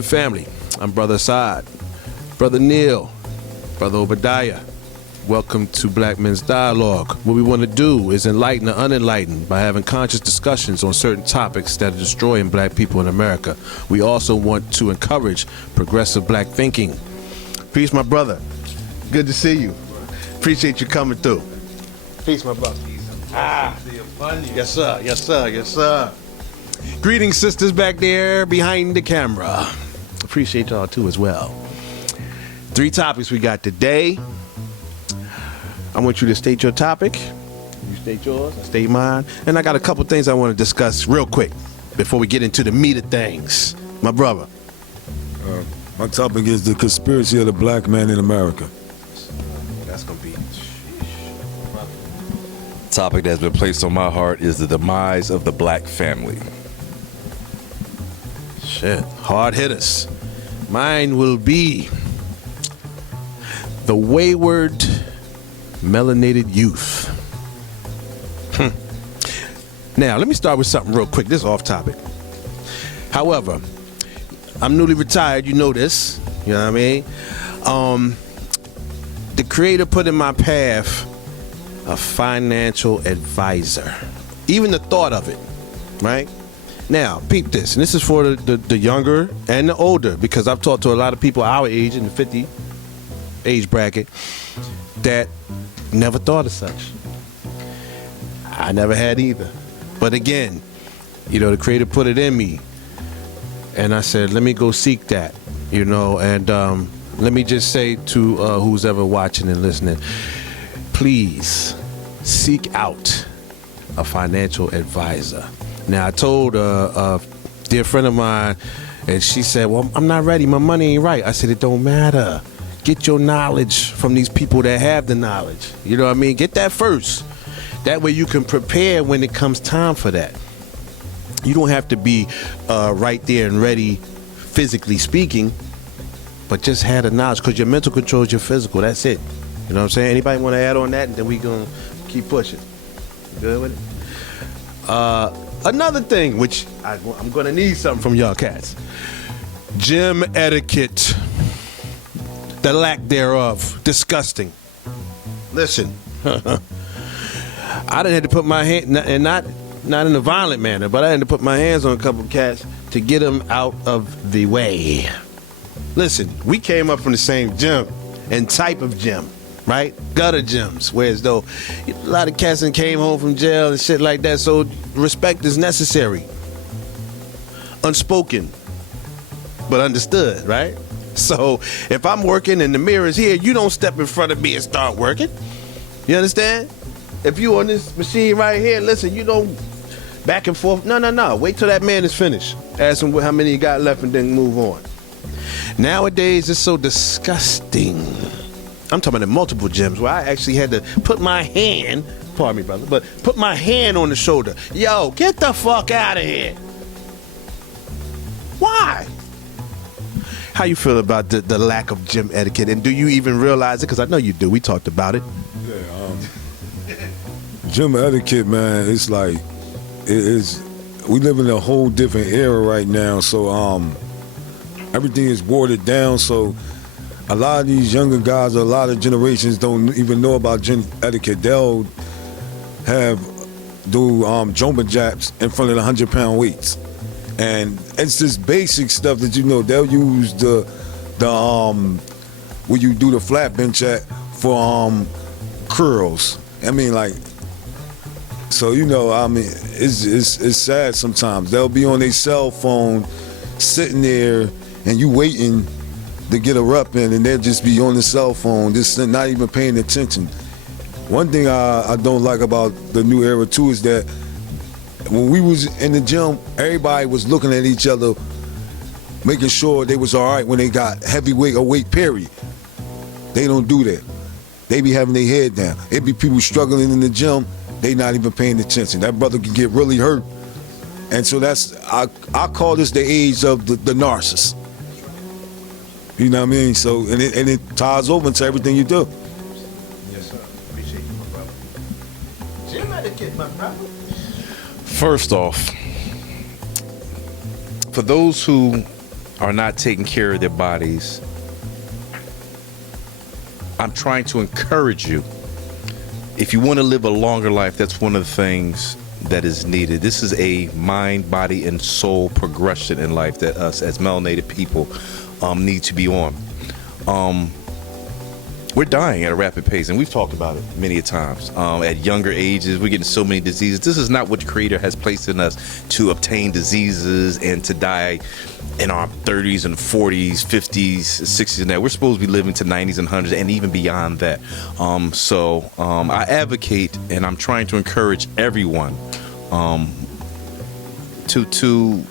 beloved family, I'm Brother Assad, Brother Neal, Brother Obadiah. Welcome to Black Men's Dialogue. What we want to do is enlighten the unenlightened by having conscious discussions on certain topics that are destroying black people in America. We also want to encourage progressive black thinking. Peace, my brother. Good to see you. Appreciate you coming through. Peace, my brother. Yes, sir. Yes, sir. Yes, sir. Greetings, sisters back there behind the camera. Appreciate y'all too as well. 3 topics we got today. I want you to state your topic. You state yours, I state mine. And I got a couple things I want to discuss real quick before we get into the meat of things. My brother. My topic is the conspiracy of the black man in America. That's going to be... Topic that's been placed on my heart is the demise of the black family. Shit. Hard hitters. Mine will be the wayward... melanated youth. Now, let me start with something real quick. This is off topic. However, I'm newly retired. You know this. You know what I mean? The Creator put in my path a financial advisor. Even the thought of it, right? Now, peep this. And this is for the younger and the older, because I've talked to a lot of people our age, in the 50 age bracket, that never thought of such. I never had either. But again, you know, the Creator put it in me. And I said, let me go seek that, you know. And let me just say to who's ever watching and listening, please seek out a financial advisor. Now, I told a dear friend of mine, and she said, well, I'm not ready. My money ain't right. I said, it don't matter. Get your knowledge from these people that have the knowledge. You know what I mean? Get that first. That way you can prepare when it comes time for that. You don't have to be right there and ready, physically speaking, but just have the knowledge, because your mental controls your physical. That's it. You know what I'm saying? Anybody want to add on that? And then we going to keep pushing. You good with it? Another thing, which I'm going to need something from y'all cats. Gym etiquette. The lack thereof. Disgusting. Listen. I done had to put my hand, and not in a violent manner, but I had to put my hands on a couple cats to get them out of the way. Listen, we came up from the same gym and type of gym, right? Gutter gyms, whereas though a lot of cats and came home from jail and shit like that, so respect is necessary. Unspoken, but understood, right? So if I'm working and the mirror's here, you don't step in front of me and start working. You understand? If you on this machine right here, listen, you don't back and forth. No. Wait till that man is finished. Ask him how many you got left and then move on. Nowadays, it's so disgusting. I'm talking about in multiple gyms where I actually had to put my hand, pardon me, brother, but put my hand on the shoulder. Yo, get the fuck out of here. Why? How you feel about the lack of gym etiquette, and do you even realize it? Because I know you do. We talked about it. Yeah, gym etiquette, man, it's like, we live in a whole different era right now, so everything is watered down, so a lot of these younger guys, a lot of generations don't even know about gym etiquette. They'll do jumping jacks in front of the 100-pound weights. And it's just basic stuff that, you know, they'll use the where you do the flat bench at for curls. I mean, like, so, you know, I mean, it's sad sometimes. They'll be on their cell phone sitting there and you waiting to get a rep in, and they'll just be on the cell phone, just not even paying attention. One thing I don't like about the new era too is that when we was in the gym, everybody was looking at each other, making sure they was all right when they got heavyweight or weight, period. They don't do that. They be having their head down. It be people struggling in the gym, they not even paying attention. That brother can get really hurt. And so I call this the age of the narcissist. You know what I mean? So, and it ties over into everything you do. Yes, sir. Appreciate you, my brother. Gym etiquette, my brother. First off, for those who are not taking care of their bodies, I'm trying to encourage you. If you want to live a longer life, that's one of the things that is needed. This is a mind, body, and soul progression in life that us as melanated people need to be on. We're dying at a rapid pace, and we've talked about it many a times. At younger ages, we're getting so many diseases. This is not what the Creator has placed in us, to obtain diseases and to die in our 30s and 40s, 50s, 60s, and that. We're supposed to be living to 90s and 100s and even beyond that. So I advocate, and I'm trying to encourage everyone to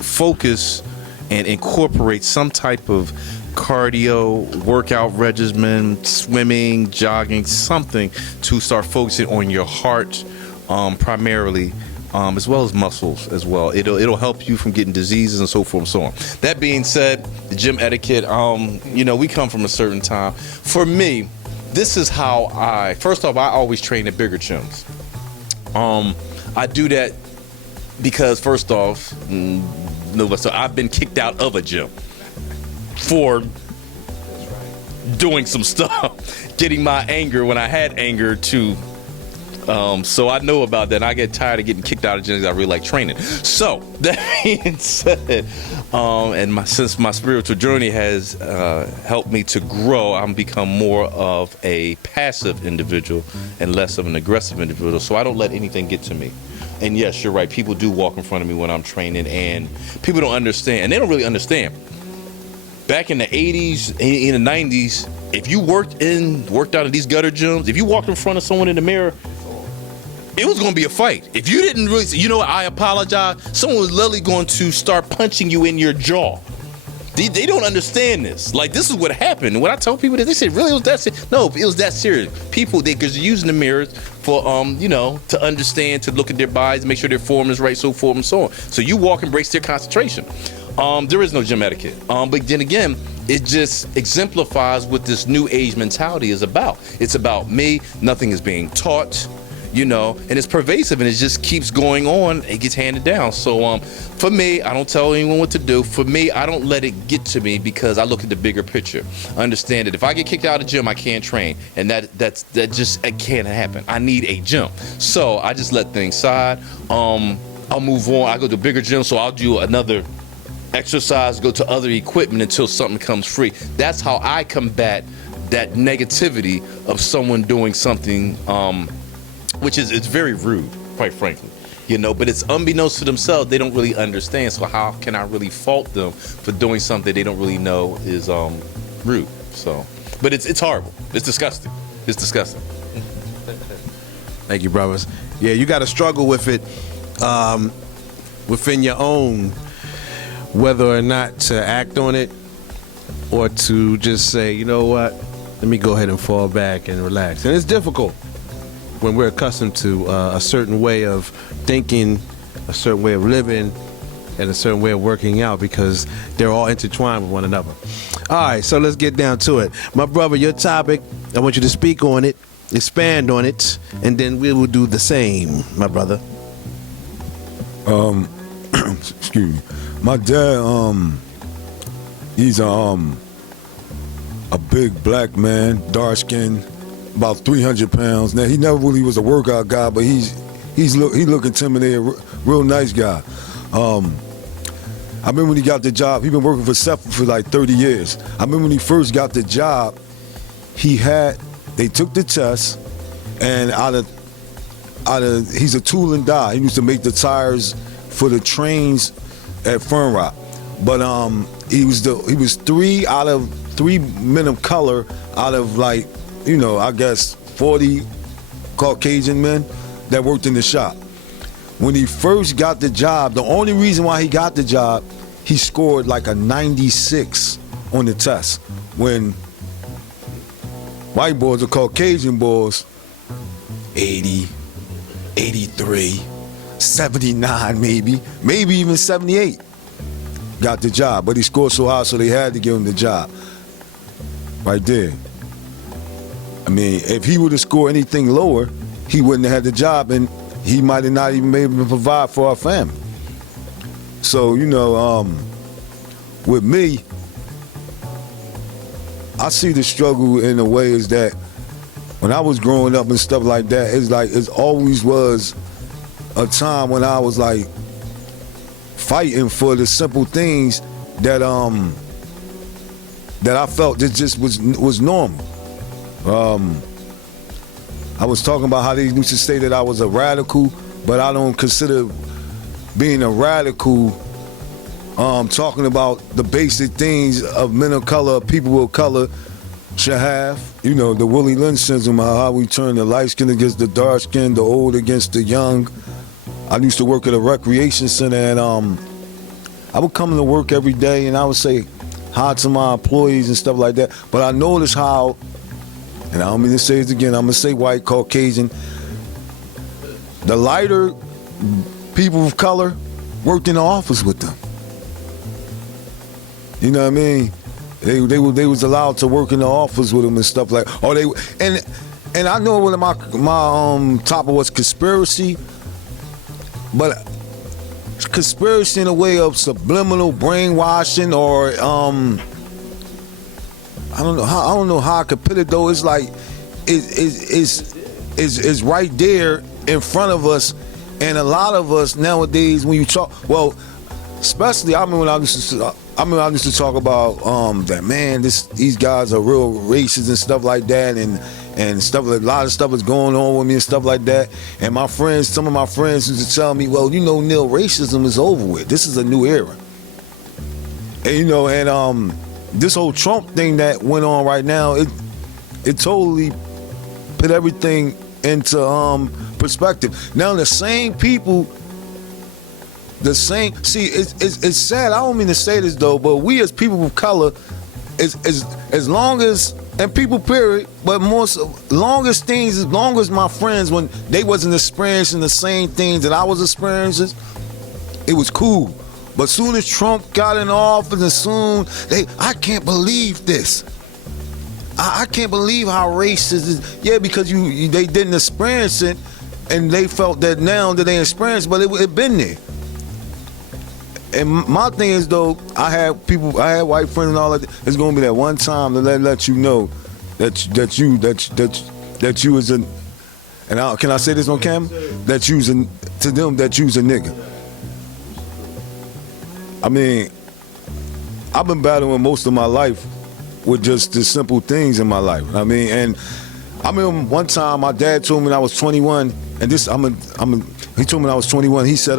focus and incorporate some type of cardio, workout regimen, swimming, jogging, something to start focusing on your heart primarily, as well as muscles as well. It'll help you from getting diseases and so forth and so on. That being said, the gym etiquette, we come from a certain time. For me, this is how first off, I always train at bigger gyms. I do that because first off, so I've been kicked out of a gym for doing some stuff, getting my anger when I had anger to. So I know about that. And I get tired of getting kicked out of gyms. I really like training. So that being said, since my spiritual journey has helped me to grow, I'm become more of a passive individual and less of an aggressive individual. So I don't let anything get to me. And yes, you're right. People do walk in front of me when I'm training, and people don't understand. And they don't really understand. Back in the 80s, in the 90s, if you worked out in these gutter gyms, if you walked in front of someone in the mirror, it was going to be a fight. If you didn't really say, you know what, I apologize, someone was literally going to start punching you in your jaw. They don't understand this. Like, this is what happened. When I tell people this, they say, really, it was that serious? No, it was that serious. People, because they're using the mirrors for, to understand, to look at their bodies, make sure their form is right, so forth and so on. So you walk and breaks their concentration. There is no gym etiquette. But then again, it just exemplifies what this new age mentality is about. It's about me. Nothing is being taught, and it's pervasive, and it just keeps going on. It gets handed down. So for me, I don't tell anyone what to do. For me, I don't let it get to me because I look at the bigger picture. I understand that if I get kicked out of the gym, I can't train, and that can't happen. I need a gym. So I just let things slide. I'll move on. I go to a bigger gym, so I'll do another exercise, go to other equipment until something comes free. That's how I combat that negativity of someone doing something which is, it's very rude, quite frankly, but it's unbeknownst to themselves. They don't really understand. So how can I really fault them for doing something they don't really know is rude? So, but it's horrible. It's disgusting. It's disgusting. Thank you, brothers. Yeah, you got to struggle with it within your own, whether or not to act on it or to just say, you know what, let me go ahead and fall back and relax. And it's difficult when we're accustomed to a certain way of thinking, a certain way of living, and a certain way of working out, because they're all intertwined with one another. All right, so let's get down to it. My brother, your topic, I want you to speak on it, expand on it, and then we will do the same, my brother. Excuse me. My dad, he's a big black man, dark skinned, about 300 pounds. Now, he never really was a workout guy, but he look intimidating, real nice guy. I remember when he got the job, he's been working for Sista for like 30 years. I remember when he first got the job, they took the test, and he's a tool and die. He used to make the tires for the trains at Fern Rock. But he was 3 men of color out of I guess 40 Caucasian men that worked in the shop. When he first got the job, the only reason why he got the job, he scored like a 96 on the test. When white boys or Caucasian boys, 80, 83, 79 maybe even 78 got the job. But he scored so high, so they had to give him the job. Right there. I mean, if he would have scored anything lower, he wouldn't have had the job, and he might have not even been able to provide for our family. So, you know, with me, I see the struggle in the way is that when I was growing up and stuff like that, it's like it always was a time when I was like fighting for the simple things that that I felt that just was normal. I was talking about how they used to say that I was a radical, but I don't consider being a radical talking about the basic things of men of color, people of color should have. You know, the Willie Lynch syndrome, how we turn the light skin against the dark skin, the old against the young. I used to work at a recreation center, and I would come to work every day and I would say hi to my employees and stuff like that. But I noticed how, and I don't mean to say this again, I'm gonna say white, Caucasian, the lighter people of color worked in the office with them. You know what I mean? They was allowed to work in the office with them and stuff like. Or they and I know what my topic was conspiracy, but conspiracy in a way of subliminal brainwashing or I don't know how I could put it though. It's like it's right there in front of us, and a lot of us nowadays when you talk, well, especially I remember when I used to talk about that man, these guys are real racist and stuff like that, and stuff like a lot of stuff is going on with me and stuff like that. And my friends, some of my friends used to tell me, well, you know, Neal, racism is over with. This is a new era. And you know, and this whole Trump thing that went on right now, it totally put everything into perspective. Now the same people. See, it's sad. I don't mean to say this though, but we as people of color, as long as, and people period, but more so, as long as my friends, when they wasn't experiencing the same things that I was experiencing, it was cool. But soon as Trump got in office, and soon I can't believe this. I can't believe how racist it is. Yeah, because they didn't experience it, and they felt that now that they experienced, but it been there. And my thing is though, I had white friends and all that. It's gonna be that one time to let you know that you was an, and can I say this on camera? That you's to them that you's a nigga. I mean, I've been battling most of my life with just the simple things in my life. I mean, and I remember one time my dad told me when I was 21, and this he told me when I was 21. He said,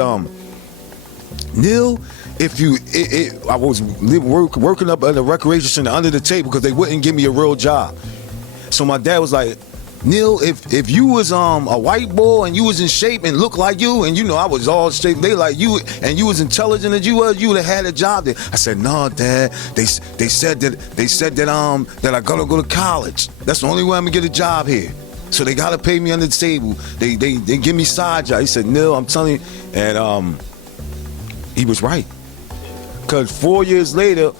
Neal, I was working up at a recreation center under the table because they wouldn't give me a real job. So my dad was like, Neal, if you was a white boy and you was in shape and looked like you, and you know I was all shape, they like you, and you was intelligent as you was, you would have had a job there. I said, no, Dad. They said that I gotta go to college. That's the only way I'm gonna get a job here. So they gotta pay me under the table. They give me side job. He said, Neal, I'm telling you, and he was right. Cause 4 years later,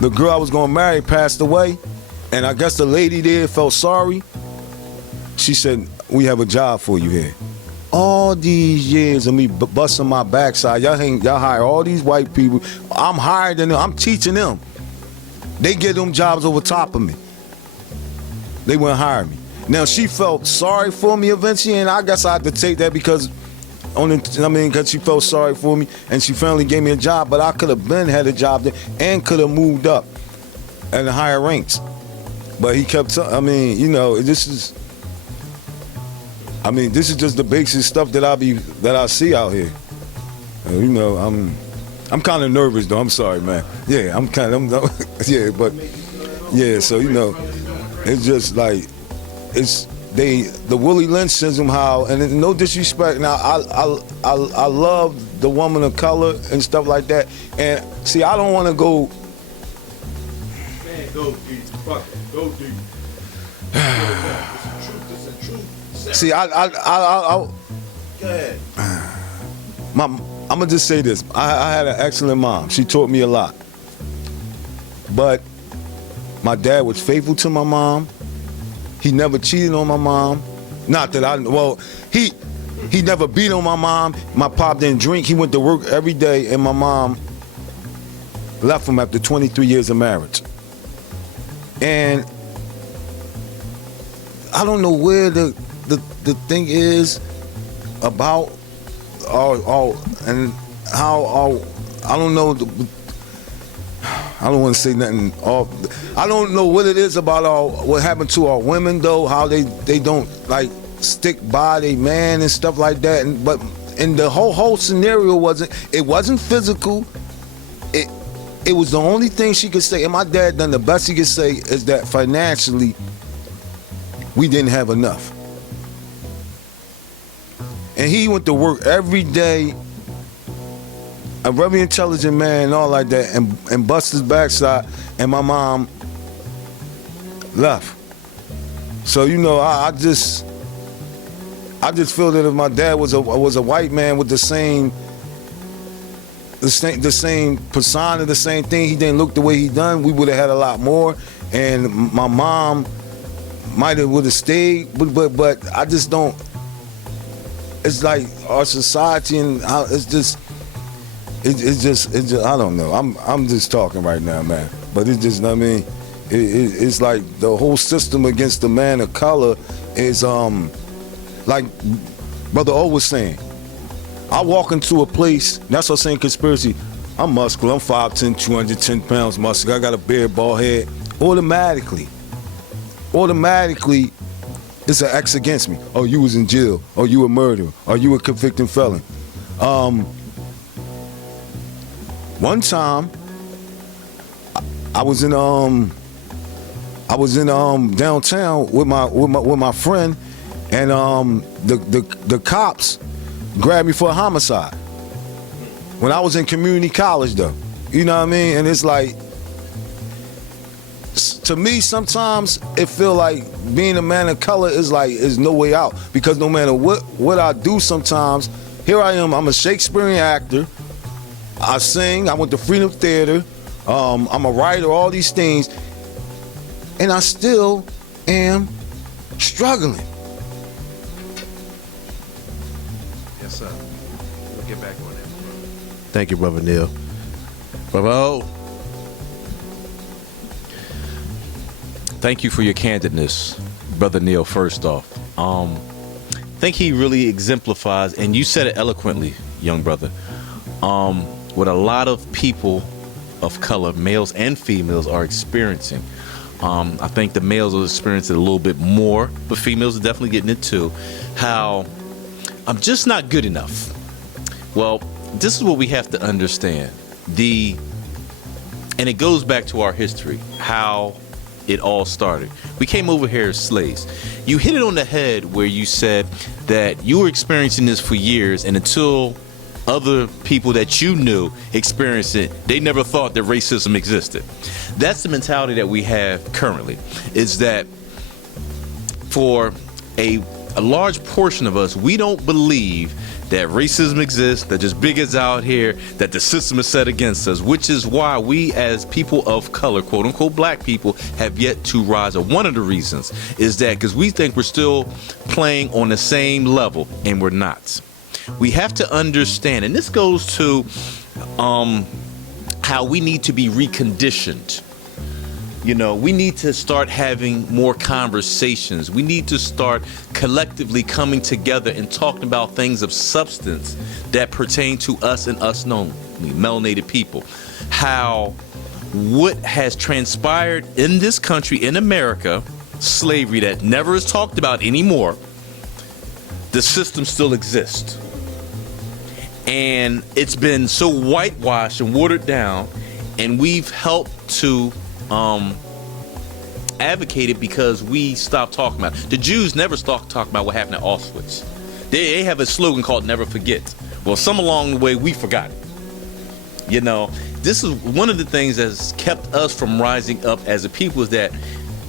the girl I was gonna marry passed away, and I guess the lady there felt sorry. She said, we have a job for you here. All these years of me busting my backside, y'all hire all these white people. I'm higher than them. I'm teaching them. They get them jobs over top of me. They wouldn't hire me. Now she felt sorry for me eventually, and I guess I had to take that because she felt sorry for me, and she finally gave me a job. But I could have had a job there and could have moved up in the higher ranks. But he kept. This is just the basic stuff that I see out here. I'm kind of nervous though. I'm sorry, man. Yeah, So it's just like the Willie Lynch syndrome. How, and no disrespect. Now I love the woman of color and stuff like that. And see, I don't want to go. Man, go deep. Fuck it. Go deep. It's the truth. See, Go ahead. I'm gonna just say this. I had an excellent mom. She taught me a lot. But my dad was faithful to my mom. He never cheated on my mom. Not that He never beat on my mom. My pop didn't drink. He went to work every day, and my mom left him after 23 years of marriage. And I don't know where the thing is about all and how all, I don't know. I don't want to say nothing. I don't know what it is about what happened to our women though. How they don't like stick by their man and stuff like that. But the whole scenario wasn't physical. It was the only thing she could say. And my dad done the best he could say is that financially we didn't have enough. And he went to work every day, a very intelligent man and all like that, and bust his backside, and my mom left. So I just feel that if my dad was a white man with the same persona, the same thing, he didn't look the way he done, we would have had a lot more, and my mom would have stayed, but I just don't. It's like our society and how it's just I don't know. I'm just talking right now, man. But it's just, I mean, it's like the whole system against the man of color is like Brother O was saying. I walk into a place, that's what I'm saying conspiracy. I'm muscular, I'm 5'10", 210 pounds muscular. I got a beard, bald head. Automatically, it's an X against me. Oh, you was in jail. Oh, you a murderer. Oh, you a convicted felon. One time, I was in downtown with my friend, and the cops grabbed me for a homicide. When I was in community college, though, you know what I mean. And it's like, to me, sometimes it feel like being a man of color is no way out, because no matter what I do, sometimes here I am. I'm a Shakespearean actor. I sing. I went to Freedom Theater. I'm a writer. All these things, and I still am struggling. Yes, sir. We'll get back on that. Thank you, Brother Neal. Brother O. Thank you for your candidness, Brother Neal, first off. I think he really exemplifies, and you said it eloquently, young brother, what a lot of people of color, males and females, are experiencing. I think the males will experience it a little bit more, but females are definitely getting it too. How I'm just not good enough. Well, this is what we have to understand. And it goes back to our history, how it all started. We came over here as slaves. You hit it on the head where you said that you were experiencing this for years, and until other people that you knew experienced it, they never thought that racism existed. That's the mentality that we have currently, is that for a large portion of us, we don't believe that racism exists, that just bigots out here, that the system is set against us, which is why we as people of color, quote unquote black people, have yet to rise up. One of the reasons is that because we think we're still playing on the same level, and we're not. We have to understand, and this goes to how we need to be reconditioned. You know, we need to start having more conversations. We need to start collectively coming together and talking about things of substance that pertain to us and us only, melanated people. How what has transpired in this country, in America, slavery that never is talked about anymore, the system still exists. And it's been so whitewashed and watered down, and we've helped to advocated because we stopped talking about it. The Jews never stopped talking about what happened at Auschwitz. They have a slogan called "Never Forget." Well, some along the way we forgot it. You know, this is one of the things that's kept us from rising up as a people, is that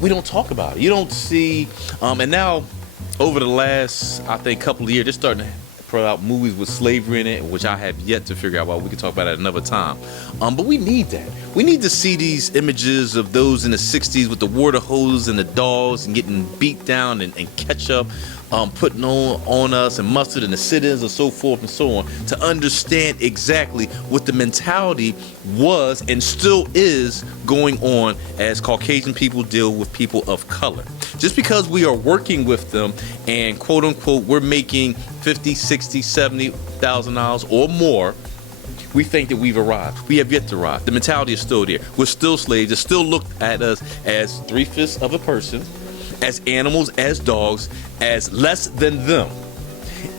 we don't talk about it. You don't see, and now over the last, I think, couple of years, they're starting to put out movies with slavery in it, which I have yet to figure out. Well, we can talk about it another time. But we need that. We need to see these images of those in the 60s with the water hose and the dogs and getting beat down and ketchup. putting on us and mustard and the sit-ins and so forth and so on, to understand exactly what the mentality was and still is going on as Caucasian people deal with people of color. Just because we are working with them and quote unquote we're making $50, $60, $70,000 or more, we think that we've arrived. We have yet to arrive. The mentality is still there. We're still slaves. It's still looked at us as 3/5 of a person, as animals, as dogs, as less than them.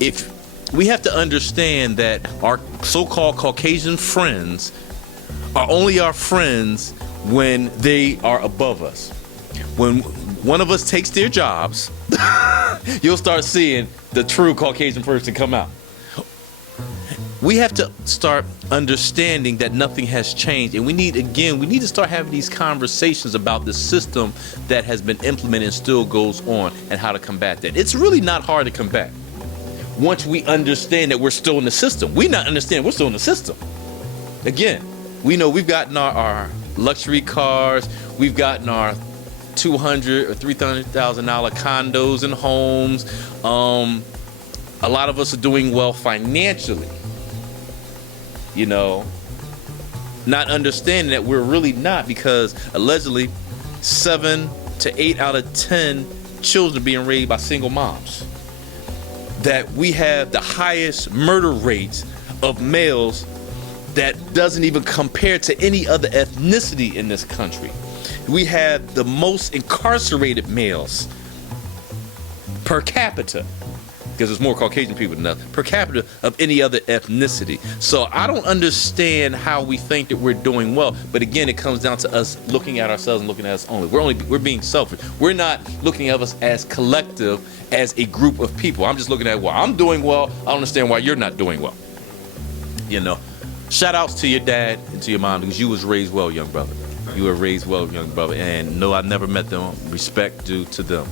If we have to understand that our so-called Caucasian friends are only our friends when they are above us. When one of us takes their jobs, you'll start seeing the true Caucasian person come out. We have to start understanding that nothing has changed, and we need to start having these conversations about the system that has been implemented and still goes on and how to combat that. It's really not hard to combat once we understand that we're still in the system. We not understand we're still in the system. Again, we know we've gotten our luxury cars, we've gotten our $200,000 or $300,000 condos and homes. A lot of us are doing well financially. You know, not understanding that we're really not, because allegedly 7 to 8 out of 10 children are being raised by single moms. That we have the highest murder rates of males that doesn't even compare to any other ethnicity in this country. We have the most incarcerated males per capita, because there's more Caucasian people than us, per capita of any other ethnicity. So I don't understand how we think that we're doing well. But again, it comes down to us looking at ourselves and looking at us only. We're being selfish. We're not looking at us as collective, as a group of people. I'm just looking at, well, I'm doing well. I don't understand why you're not doing well. You know, shout outs to your dad and to your mom, because you was raised well, young brother. You were raised well, young brother. And no, I never met them. Respect due to them.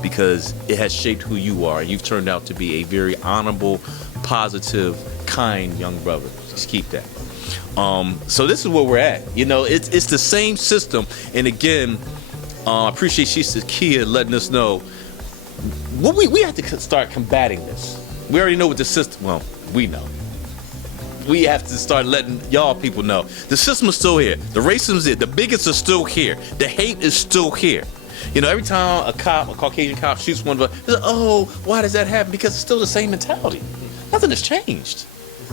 Because it has shaped who you are. You've turned out to be a very honorable, positive, kind young brother. Just keep that. So this is where we're at. You know, it's the same system. And again, I appreciate Sista Keah letting us know what we have to start combating this. We already know what the system. Well, we know. We have to start letting y'all people know the system is still here. The racism is there. The bigots are still here. The hate is still here. You know, every time a Caucasian cop shoots one of us, like, oh, why does that happen? Because it's still the same mentality. Nothing has changed.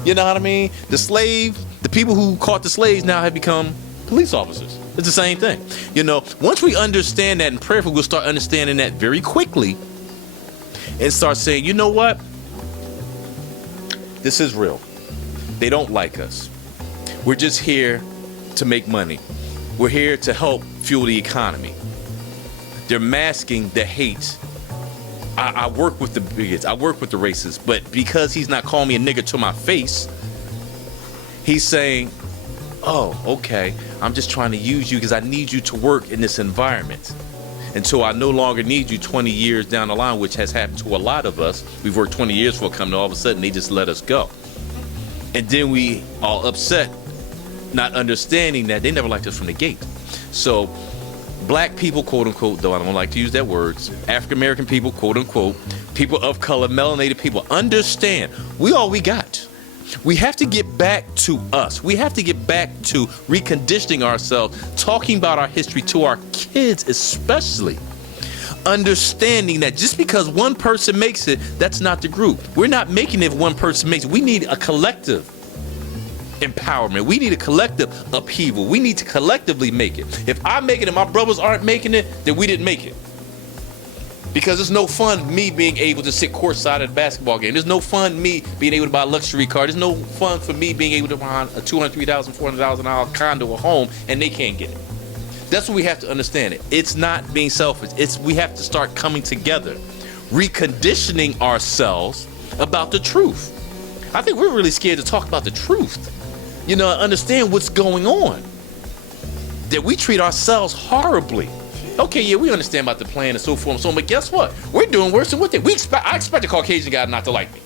You know what I mean? The people who caught the slaves now have become police officers. It's the same thing. You know, once we understand that and prayerfully, we'll start understanding that very quickly and start saying, you know what? This is real. They don't like us. We're just here to make money. We're here to help fuel the economy. They're masking the hate. I work with the bigots. I work with the racists. But because he's not calling me a nigger to my face, he's saying, oh, okay, I'm just trying to use you because I need you to work in this environment until I no longer need you 20 years down the line, which has happened to a lot of us. We've worked 20 years for a company. All of a sudden, they just let us go. And then we all upset, not understanding that they never liked us from the gate. So black people, quote unquote, though I don't like to use that word, African American people, quote unquote, people of color, melanated people, understand we all we got. We have to get back to us. We have to get back to reconditioning ourselves, talking about our history to our kids especially. Understanding that just because one person makes it, that's not the group. We're not making it if one person makes it. We need a collective empowerment. We need a collective upheaval. We need to collectively make it. If I make it and my brothers aren't making it, then we didn't make it. Because it's no fun me being able to sit courtside at a basketball game. There's no fun me being able to buy a luxury car. There's no fun for me being able to buy a $200,000, $300,000, $400,000 condo or home and they can't get it. That's what we have to understand it. It's not being selfish. We have to start coming together, reconditioning ourselves about the truth. I think we're really scared to talk about the truth. You know, understand what's going on. That we treat ourselves horribly. Okay, yeah, we understand about the plan and so forth and so on, but guess what? We're doing worse than what they. I expect a Caucasian guy not to like me.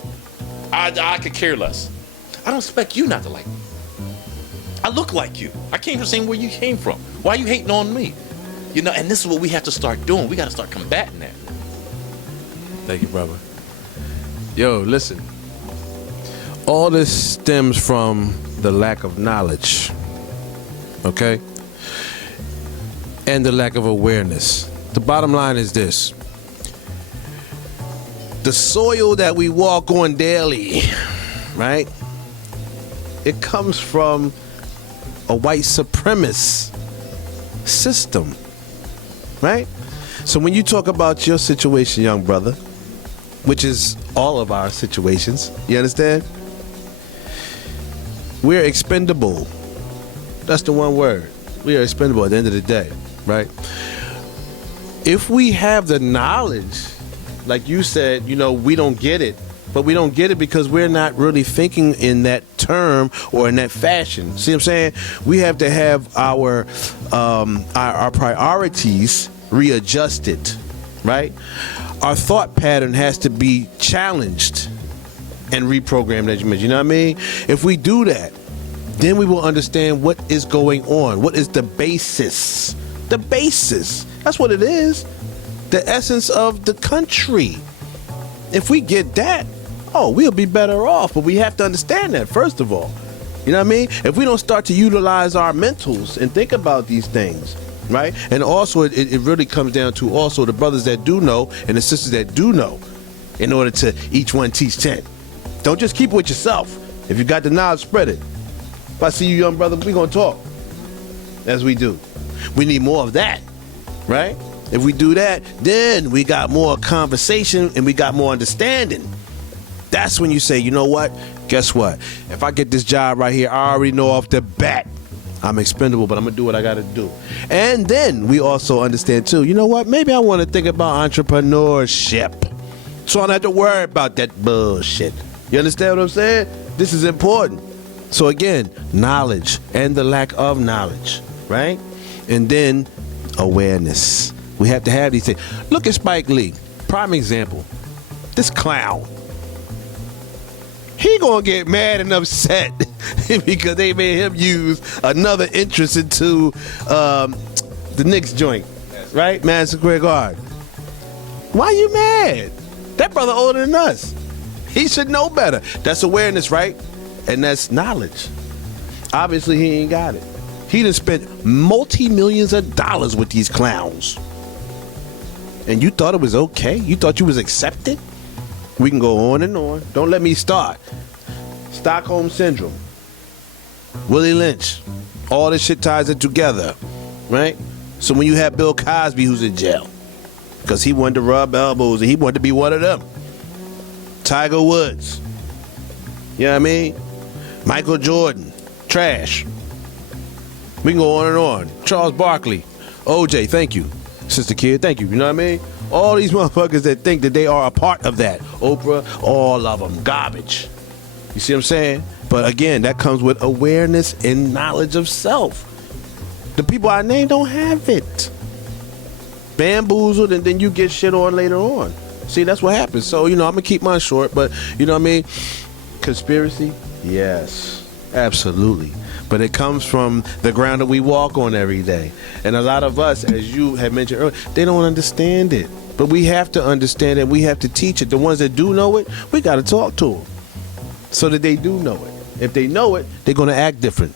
I could care less. I don't expect you not to like me. I look like you. I came from the same where you came from. Why are you hating on me? You know, and this is what we have to start doing. We got to start combating that. Thank you, brother. Yo, listen. All this stems from the lack of knowledge, okay? And the lack of awareness. The bottom line is this. The soil that we walk on daily, right? It comes from a white supremacist system, right? So when you talk about your situation, young brother, which is all of our situations, you understand? We're expendable. That's the one word. We are expendable at the end of the day, right? If we have the knowledge, like you said, you know, we don't get it. But we don't get it because we're not really thinking in that term or in that fashion. See what I'm saying? We have to have our priorities readjusted, right? Our thought pattern has to be challenged and reprogrammed, as you mentioned. You know what I mean? If we do that, then we will understand what is going on. What is the basis? The basis. That's what it is. The essence of the country. If we get that, we'll be better off. But we have to understand that, first of all. You know what I mean? If we don't start to utilize our mentals and think about these things, right? And also, it really comes down to also the brothers that do know and the sisters that do know, in order to each one teach 10. Don't just keep it with yourself. If you got the knowledge, spread it. If I see you, young brother, we're going to talk. As we do. We need more of that, right? If we do that, then we got more conversation and we got more understanding. That's when you say, you know what? Guess what? If I get this job right here, I already know off the bat I'm expendable, but I'm going to do what I got to do. And then we also understand, too, you know what? Maybe I want to think about entrepreneurship. So I don't have to worry about that bullshit. You understand what I'm saying? This is important. So again, knowledge and the lack of knowledge, right? And then awareness. We have to have these things. Look at Spike Lee. Prime example. This clown. He gonna get mad and upset because they made him use another entrance into the Knicks joint, right? Madison Square Garden. Why you mad? That brother older than us. He should know better. That's awareness, right? And that's knowledge. Obviously, he ain't got it. He done spent multi-millions of dollars with these clowns. And you thought it was okay? You thought you was accepted? We can go on and on. Don't let me start. Stockholm Syndrome. Willie Lynch. All this shit ties it together. Right? So when you have Bill Cosby who's in jail, because he wanted to rub elbows and he wanted to be one of them. Tiger Woods. You know what I mean? Michael Jordan. Trash. We can go on and on. Charles Barkley. OJ, thank you. Sister Keah, thank you. You know what I mean? All these motherfuckers that think that they are a part of that. Oprah, all of them. Garbage. You see what I'm saying? But again, that comes with awareness and knowledge of self. The people I named don't have it. Bamboozled, and then you get shit on later on. See, that's what happens. So, I'm going to keep mine short, but, you know what I mean? Conspiracy? Yes. Absolutely. But it comes from the ground that we walk on every day. And a lot of us, as you had mentioned earlier, they don't understand it. But we have to understand it. We have to teach it. The ones that do know it, we got to talk to them so that they do know it. If they know it, they're going to act different,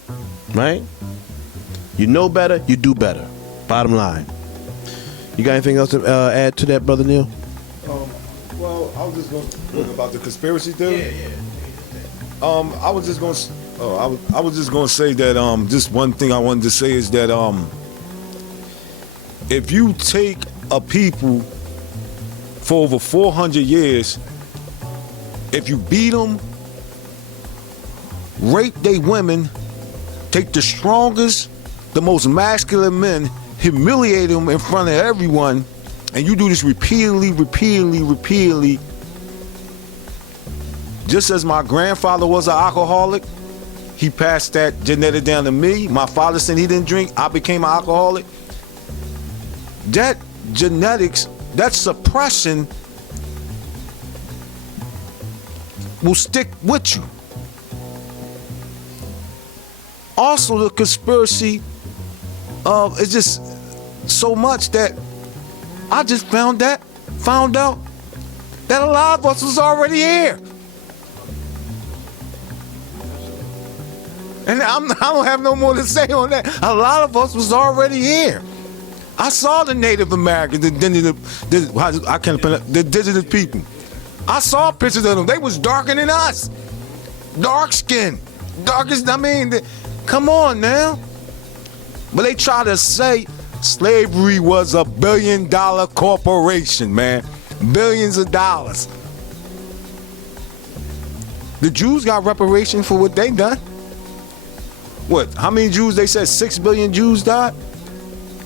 right? You know better, you do better. Bottom line. You got anything else to add to that, Brother Neal? Well, I was just going to talk about the conspiracy theory. Yeah. I was just going to. I was just going to say that just one thing I wanted to say is that if you take a people for over 400 years, if you beat them, rape they women, take the strongest, the most masculine men, humiliate them in front of everyone, and you do this repeatedly, just as my grandfather was an alcoholic, he passed that genetic down to me. My father said he didn't drink. I became an alcoholic. That genetics, that suppression will stick with you. Also, the conspiracy is just so much that I just found out that a lot of us was already here. And I don't have no more to say on that. A lot of us was already here. I saw the Native Americans, the indigenous people. I saw pictures of them. They was darker than us. Dark skin. Darkest, come on now. But they try to say slavery was a $1 billion corporation, man. Billions of dollars. The Jews got reparation for what they done. What? How many Jews? They said 6 billion Jews died.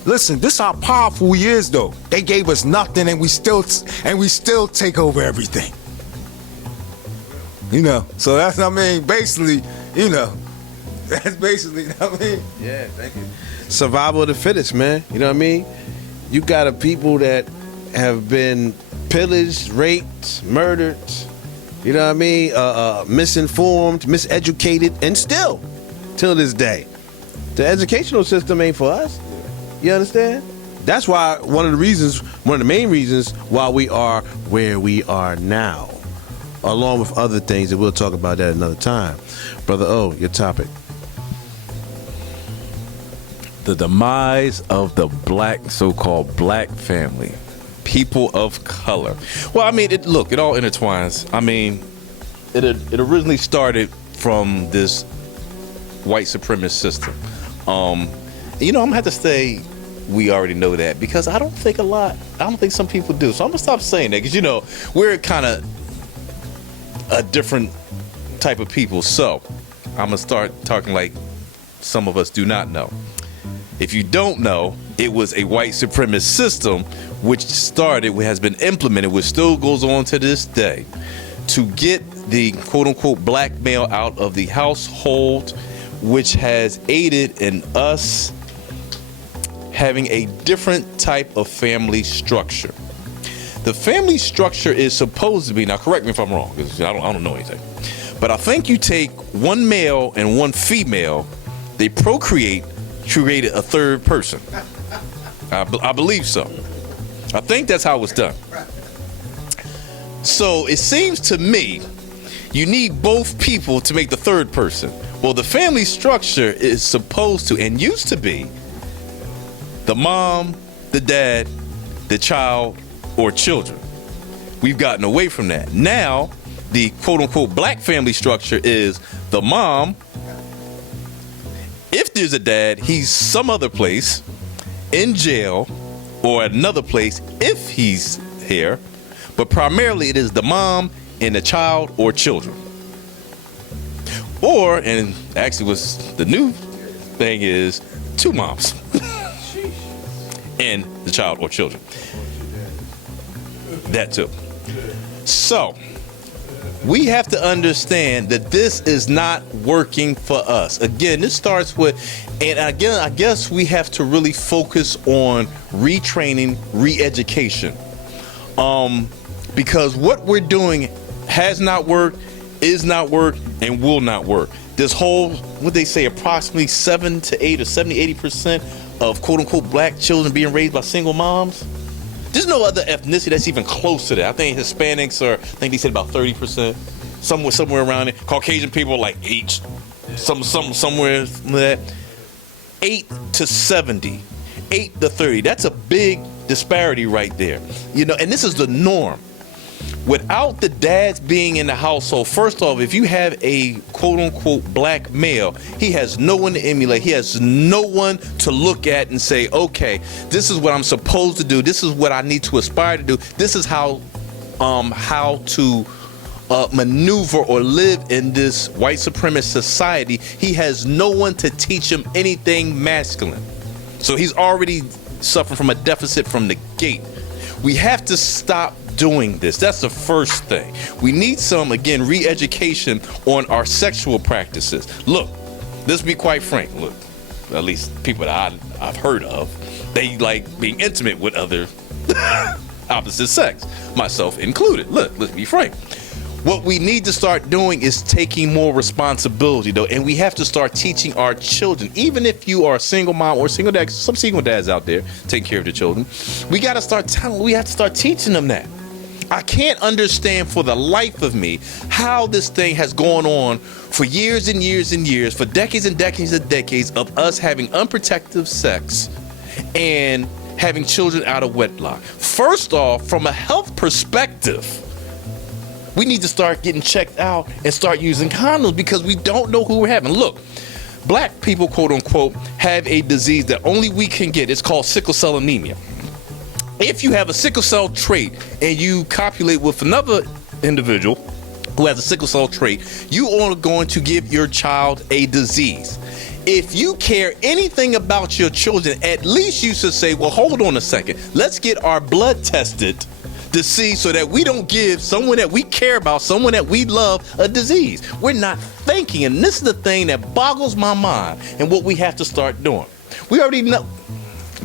Listen, this is how powerful we is, though. They gave us nothing, and we still take over everything. You know. So that's basically, you know. That's basically, Yeah, thank you. Survival of the fittest, man. You know what I mean? You got a people that have been pillaged, raped, murdered. You know what I mean? Misinformed, miseducated, and still, till this day, the educational system ain't for us. You understand? That's why one of the main reasons why we are where we are now, along with other things, and we'll talk about that another time. Brother O, your topic. The demise of the so-called black family, people of color. Well, I mean, it all intertwines. I mean, it originally started from this white supremacist system. I'm gonna have to say we already know that, because I don't think some people do. So I'm gonna stop saying that, because we're kind of a different type of people. So I'm gonna start talking like some of us do not know. If you don't know, it was a white supremacist system which has been implemented, which still goes on to this day, to get the quote-unquote black male out of the household, which has aided in us having a different type of family structure. The family structure is supposed to be, now correct me if I'm wrong, because I don't know anything, but I think you take one male and one female, they procreate, created a third person. I believe so. I think that's how it's done. So it seems to me you need both people to make the third person. Well, the family structure is supposed to, and used to be, the mom, the dad, the child, or children. We've gotten away from that. Now, the quote-unquote black family structure is the mom. If there's a dad, he's some other place, in jail, or another place if he's here. But primarily it is the mom and the child or children. Or, and actually what's the new thing is, two moms and the child or children. That too. So, we have to understand that this is not working for us. Again, this starts with, and again, I guess we have to really focus on retraining, re-education. Because what we're doing has not worked, is not work, and will not work. This whole, what they say, approximately 7 to 8 or 70, 80% of quote unquote black children being raised by single moms. There's no other ethnicity that's even close to that. I think Hispanics are, I think they said about 30%, somewhere around it. Caucasian people like 8, somewhere that. 8 to 70, 8 to 30. That's a big disparity right there. And this is the norm. Without the dads being in the household, first off, if you have a quote-unquote black male, he has no one to emulate. He has no one to look at and say, okay, this is what I'm supposed to do. This is what I need to aspire to do. This is how to maneuver or live in this white supremacist society. He has no one to teach him anything masculine. So he's already suffering from a deficit from the gate. We have to stop doing this. That's the first thing. We need some, again, re-education on our sexual practices. Look, let's be quite frank. Look, at least people that I've heard of, they like being intimate with other opposite sex, myself included. Look, let's be frank. What we need to start doing is taking more responsibility, though, and we have to start teaching our children. Even if you are a single mom or single dad, some single dads out there taking care of their children, we got to start telling. We have to start teaching them that. I can't understand for the life of me how this thing has gone on for years and years and years, for decades and decades and decades of us having unprotected sex and having children out of wedlock. First off, from a health perspective, we need to start getting checked out and start using condoms because we don't know who we're having. Look, black people, quote unquote, have a disease that only we can get. It's called sickle cell anemia. If you have a sickle cell trait and you copulate with another individual who has a sickle cell trait, you are going to give your child a disease. If you care anything about your children, at least you should say, well, hold on a second. Let's get our blood tested to see so that we don't give someone that we care about, someone that we love, a disease. We're not thinking, and this is the thing that boggles my mind and what we have to start doing. We already know.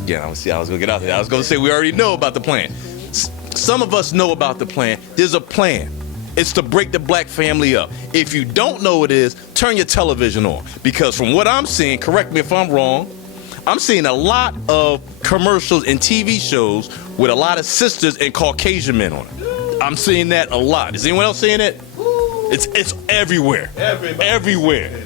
Yeah, I was gonna get out there. I was gonna say we already know about the plan. Some of us know about the plan. There's a plan. It's to break the black family up. If you don't know what it is, turn your television on. Because from what I'm seeing, correct me if I'm wrong, I'm seeing a lot of commercials and TV shows with a lot of sisters and Caucasian men on it. I'm seeing that a lot. Is anyone else seeing it? It's everywhere. Everywhere.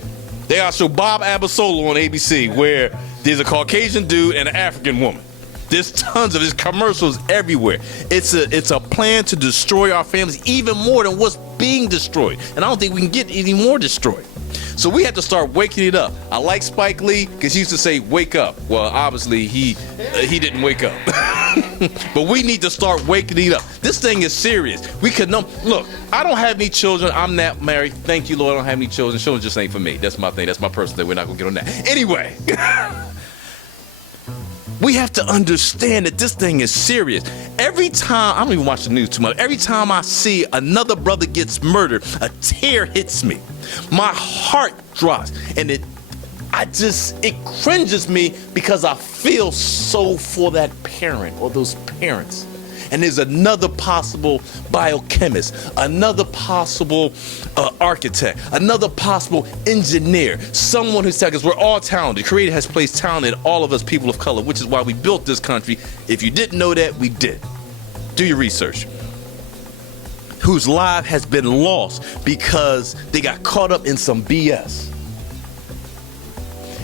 They also Bob Abasolo on ABC where there's a Caucasian dude and an African woman. There's tons of commercials everywhere. It's a plan to destroy our families even more than what's being destroyed. And I don't think we can get any more destroyed. So we have to start waking it up. I like Spike Lee because he used to say, wake up. Well, obviously he didn't wake up. But we need to start waking it up. This thing is serious. We could know. Look, I don't have any children. I'm not married. Thank you, Lord. I don't have any children. Children just ain't for me. That's my thing. That's my personal thing. We're not going to get on that. Anyway. We have to understand that this thing is serious. Every time, I don't even watch the news too much. Every time I see another brother gets murdered, a tear hits me. My heart drops. And it cringes me because I feel so for that parent or those parents. And there's another possible biochemist, another possible architect, another possible engineer, someone who's because we're all talented. Creator has placed talent in all of us people of color, which is why we built this country. If you didn't know that, we did. Do your research. Whose life has been lost because they got caught up in some BS.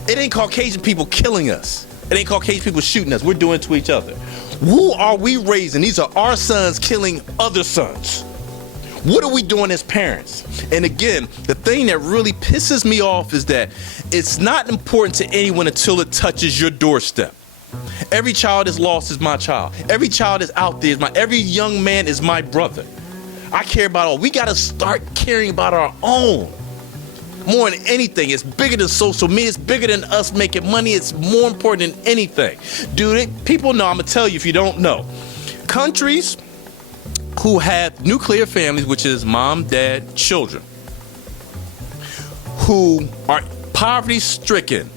It ain't Caucasian people killing us. It ain't Caucasian people shooting us. We're doing it to each other. Who are we raising? These are our sons killing other sons. What are we doing as parents? And again, the thing that really pisses me off is that it's not important to anyone until it touches your doorstep. Every child is lost is my child. Every child is out there is every young man is my brother. I care about all. We got to start caring about our own. More than anything, it's bigger than social media. It's bigger than us making money. It's more important than anything. Dude, people know, I'm going to tell you if you don't know. Countries who have nuclear families, which is mom, dad, children, who are poverty-stricken,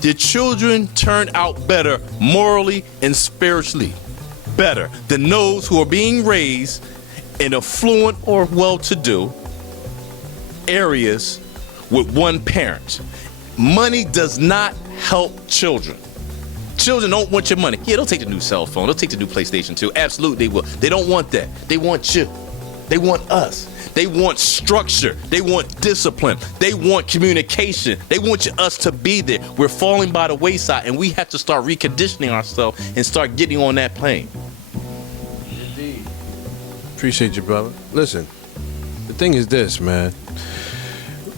their children turn out better morally and spiritually, better than those who are being raised in affluent or well-to-do areas with one parent. Money does not help children. Children don't want your money. Yeah, they'll take the new cell phone. They'll take the new PlayStation 2. Absolutely, they will. They don't want that. They want you. They want us. They want structure. They want discipline. They want communication. They want us to be there. We're falling by the wayside, and we have to start reconditioning ourselves and start getting on that plane. Indeed. Appreciate you, brother. Listen, the thing is this, man.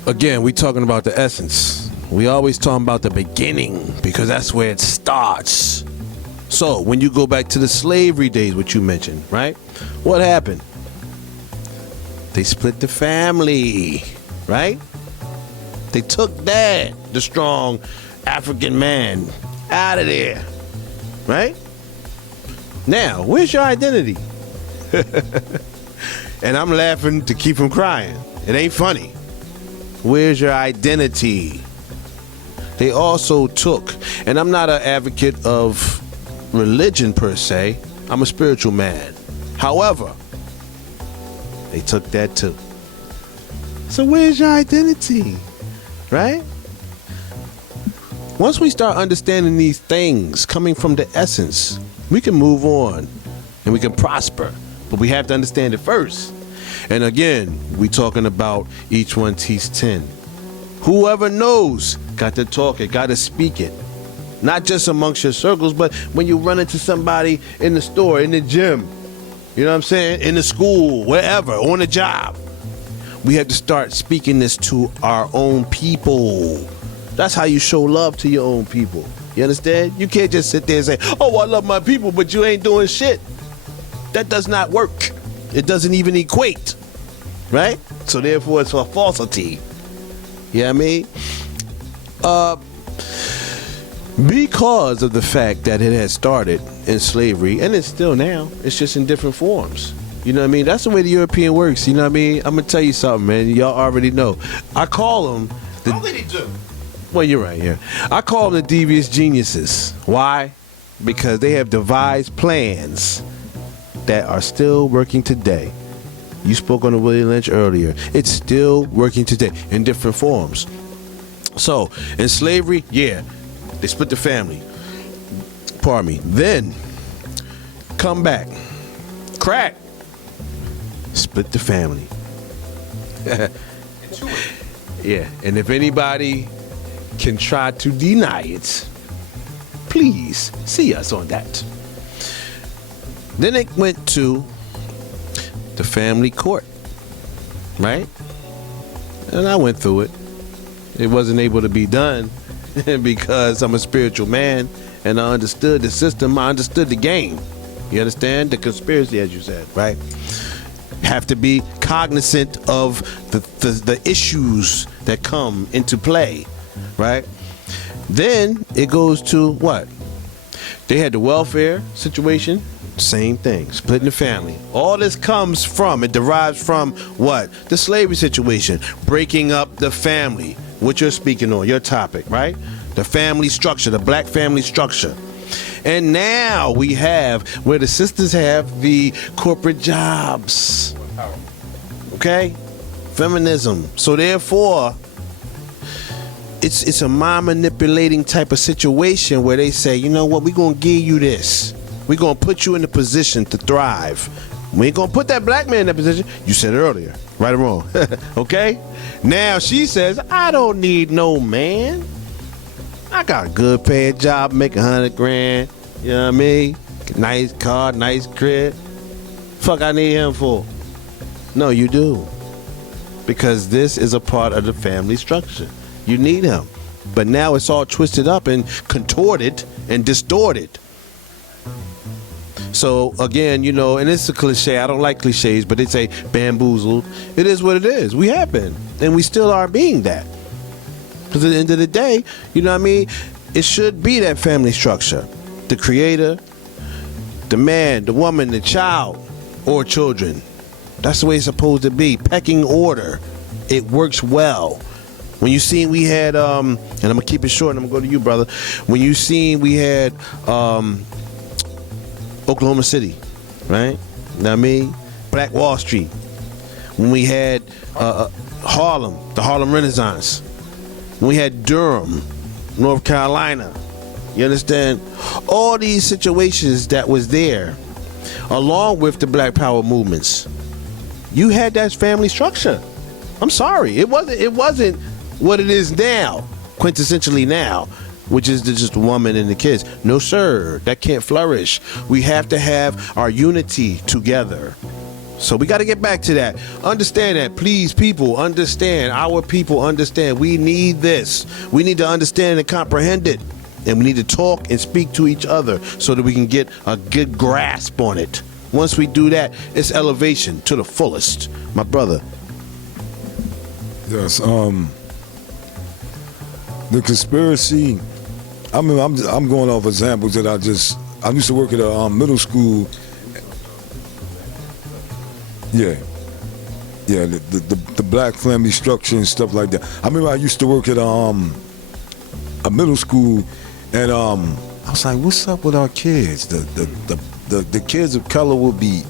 Again, we talking about the essence. We always talking about the beginning because that's where it starts. So when you go back to the slavery days, what you mentioned, right? What happened? They split the family, right? They took Dad, the strong African man, out of there, right? Now, where's your identity? And I'm laughing to keep from crying. It ain't funny. Where's your identity? They also took, and I'm not an advocate of religion per se, I'm a spiritual man. However, they took that too. So where's your identity? Right? Once we start understanding these things coming from the essence, we can move on and we can prosper. But we have to understand it first. And again, we talking about each one teach 10. Whoever knows, got to talk it, got to speak it. Not just amongst your circles, but when you run into somebody in the store, in the gym, you know what I'm saying, in the school, wherever, on the job. We have to start speaking this to our own people. That's how you show love to your own people. You understand? You can't just sit there and say, oh, I love my people, but you ain't doing shit. That does not work. It doesn't even equate, right? So therefore, it's a falsity. You know what I mean? Because of the fact that it has started in slavery, and it's still now, it's just in different forms. You know what I mean? That's the way the European works. You know what I mean? I'm going to tell you something, man. Y'all already know. I call them... How did he do? Well, you're right, yeah. I call them the devious geniuses. Why? Because they have devised plans that are still working today. You spoke on the William Lynch earlier. It's still working today in different forms. So, in slavery, yeah, they split the family. Pardon me. Then, come back. Crack. Split the family. Yeah, and if anybody can try to deny it, please see us on that. Then it went to the family court, right? And I went through it. It wasn't able to be done because I'm a spiritual man and I understood the system. I understood the game. You understand? The conspiracy, as you said, right? Have to be cognizant of the issues that come into play, right? Then it goes to what? They had the welfare situation, same thing, splitting the family. All this comes from, it derives from what? The slavery situation, breaking up the family, what you're speaking on, your topic, right? The family structure, the black family structure. And now we have where the sisters have the corporate jobs. Okay? Feminism. So therefore, it's a mind manipulating type of situation where they say, you know what, we're gonna give you this. We're gonna put you in a position to thrive. We ain't gonna put that black man in that position. You said it earlier, right or wrong. Okay? Now she says, I don't need no man. I got a good paid job, make $100,000. You know what I mean? Nice car, nice crib. Fuck I need him for? No, you do. Because this is a part of the family structure. You need him. But now it's all twisted up and contorted and distorted. So again, you know, and it's a cliche. I don't like cliches, but it's a bamboozled. It is what it is. We have been. And we still are being that. Because at the end of the day, you know what I mean? It should be that family structure. The creator, the man, the woman, the child, or children. That's the way it's supposed to be. Pecking order. It works well. When you seen we had, and I'm going to keep it short and I'm going to go to you, brother. When you seen we had Oklahoma City, right? You know what I mean? Black Wall Street. When we had Harlem, the Harlem Renaissance. We had Durham, North Carolina. You understand? All these situations that was there, along with the Black Power movements, you had that family structure. I'm sorry, it wasn't what it is now, quintessentially now, which is just the woman and the kids. No, sir, that can't flourish. We have to have our unity together. So we got to get back to that. Understand that. Please, people, understand. Our people understand. We need this. We need to understand and comprehend it. And we need to talk and speak to each other so that we can get a good grasp on it. Once we do that, it's elevation to the fullest. My brother. Yes. The conspiracy. I mean, I'm going off examples that I used to work at a middle school. Yeah, the black family structure and stuff like that. I remember I used to work at a middle school, and I was like, "What's up with our kids? The kids of color will be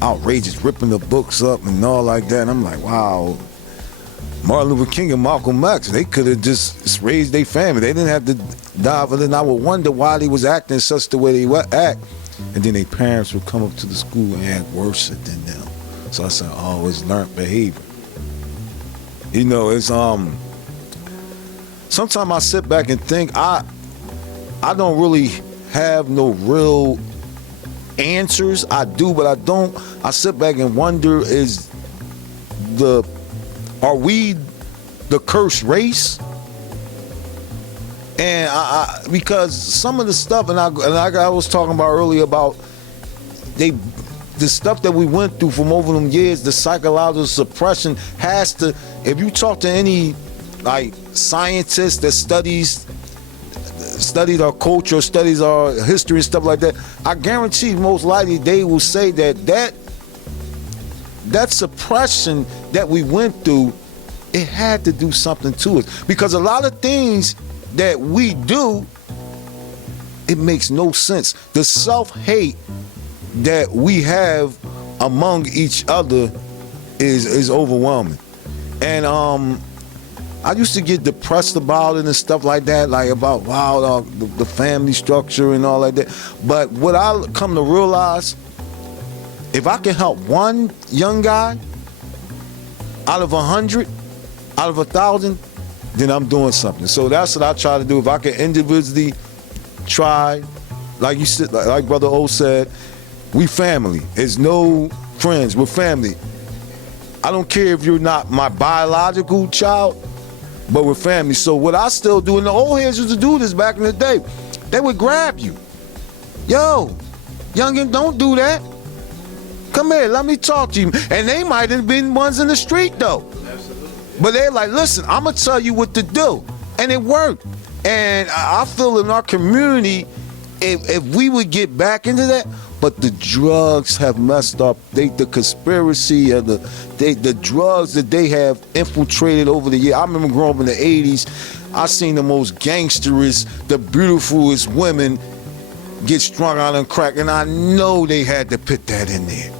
outrageous, ripping the books up and all like that." And I'm like, "Wow, Martin Luther King and Malcolm X, they could have just raised their family. They didn't have to die." But then I would wonder why they was acting such the way they act. and then their parents would come up to the school and act worse than them. So I said, oh, it's learned behavior. You know, it's sometimes I sit back and think I don't really have no real answers. I do, but I don't. I sit back and wonder, are we the cursed race? And because some of the stuff, and I was talking about earlier about the stuff that we went through from over them years, the psychological suppression has to. If you talk to any like scientist that studied our culture, studies our history and stuff like that, I guarantee most likely they will say that suppression that we went through, it had to do something to us. Because a lot of things that we do, it makes no sense. The self-hate that we have among each other is overwhelming. And I used to get depressed about it and stuff like that, like about the family structure and all like that. But what I come to realize, if I can help one young guy out of 100, out of 1,000, then I'm doing something. So that's what I try to do. If I can individually try, like you said, like Brother O said, we family. It's no friends. We're family. I don't care if you're not my biological child, but we're family. So what I still do, and the old heads used to do this back in the day, they would grab you. Yo, youngin', don't do that. Come here, let me talk to you. And they might have been ones in the street though. Absolutely. But they're like, listen, I'm gonna tell you what to do. And it worked. And I feel in our community, if we would get back into that, but the drugs have messed up. The conspiracy and the drugs that they have infiltrated over the years. I remember growing up in the 80s, I seen the most gangsterous, the beautifulest women get strung out on crack, and I know they had to put that in there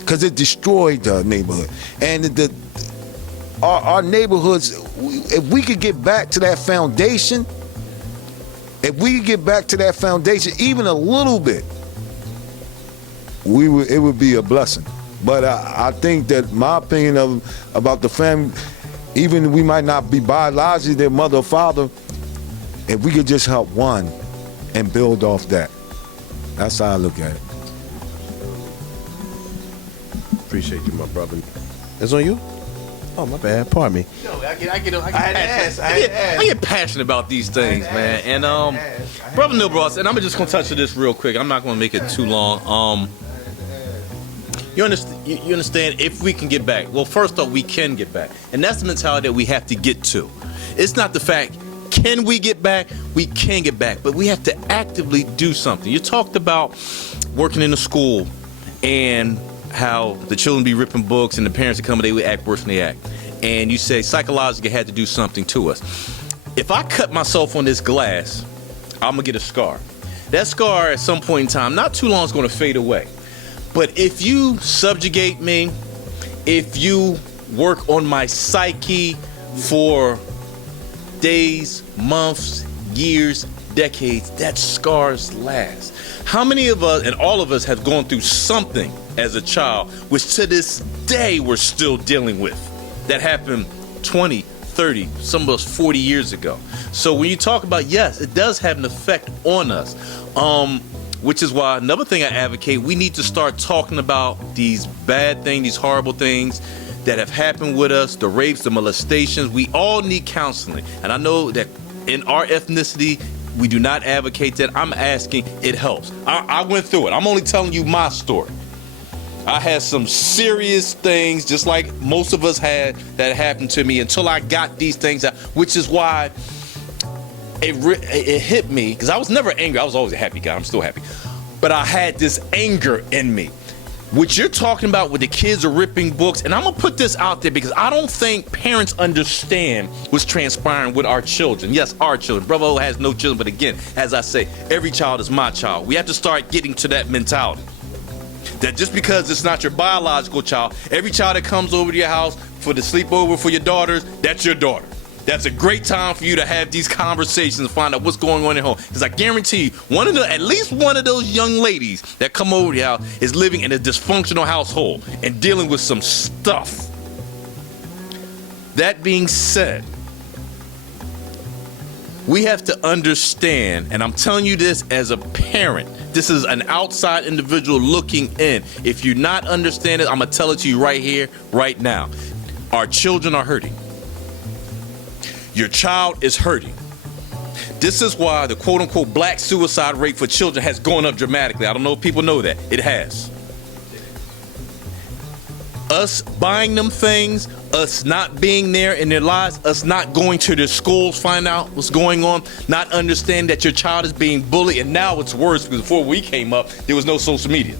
because it destroyed the neighborhood. And our neighborhoods, if we could get back to that foundation, even a little bit, it would be a blessing. But I think that my opinion about the family, even we might not be biologically their mother or father, if we could just help one and build off that. That's how I look at it. Appreciate you, my brother. It's on you? Oh, my bad. Pardon me. Yo, I get passionate about these things, man. And Brother Neal Bros, and I'm just gonna touch on this real quick. I'm not gonna make it too long. You understand? If we can get back, well, first off, we can get back, and that's the mentality that we have to get to. It's not the fact, can we get back? We can get back, but we have to actively do something. You talked about working in the school and how the children be ripping books and the parents that come and they would act worse than they act. And you say psychologically had to do something to us. If I cut myself on this glass, I'm gonna get a scar. That scar at some point in time, not too long, is gonna fade away. But if you subjugate me, if you work on my psyche for days, months, years, decades, that scars last. How many of us, and all of us, have gone through something as a child, which to this day we're still dealing with, that happened 20, 30, some of us 40 years ago. So when you talk about, yes, it does have an effect on us, which is why another thing I advocate, we need to start talking about these bad things, these horrible things that have happened with us, the rapes, the molestations. We all need counseling. And I know that in our ethnicity, we do not advocate that. I'm asking, it helps. I went through it. I'm only telling you my story. I had some serious things, just like most of us had, that happened to me until I got these things out, which is why it hit me, because I was never angry. I was always a happy guy. I'm still happy. But I had this anger in me. What you're talking about with the kids are ripping books, and I'm going to put this out there because I don't think parents understand what's transpiring with our children. Yes, our children. Brother O has no children, but again, as I say, every child is my child. We have to start getting to that mentality. That just because it's not your biological child, every child that comes over to your house for the sleepover for your daughters, that's your daughter. That's a great time for you to have these conversations and find out what's going on at home. Because I guarantee you, at least one of those young ladies that come over here is living in a dysfunctional household and dealing with some stuff. That being said, we have to understand, and I'm telling you this as a parent, this is an outside individual looking in. If you're not understanding, I'm going to tell it to you right here, right now. Our children are hurting. Your child is hurting. This is why the quote-unquote black suicide rate for children has gone up dramatically. I don't know if people know that. It has. Us buying them things, us not being there in their lives, us not going to their schools, find out what's going on, not understand that your child is being bullied, and now it's worse because before we came up, there was no social media.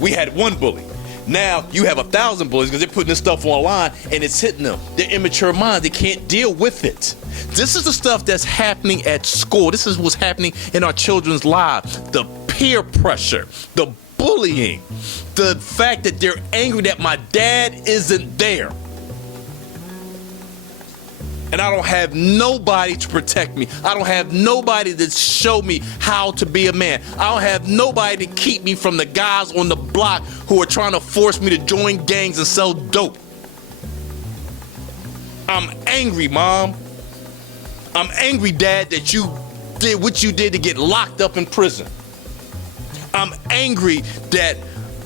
We had one bully. Now you have 1,000 bullies because they're putting this stuff online and it's hitting them. They're immature minds. They can't deal with it. This is the stuff that's happening at school. This is what's happening in our children's lives. The peer pressure, the bullying, the fact that they're angry that my dad isn't there. And I don't have nobody to protect me. I don't have nobody to show me how to be a man. I don't have nobody to keep me from the guys on the block who are trying to force me to join gangs and sell dope. I'm angry, Mom. I'm angry, Dad, that you did what you did to get locked up in prison. I'm angry that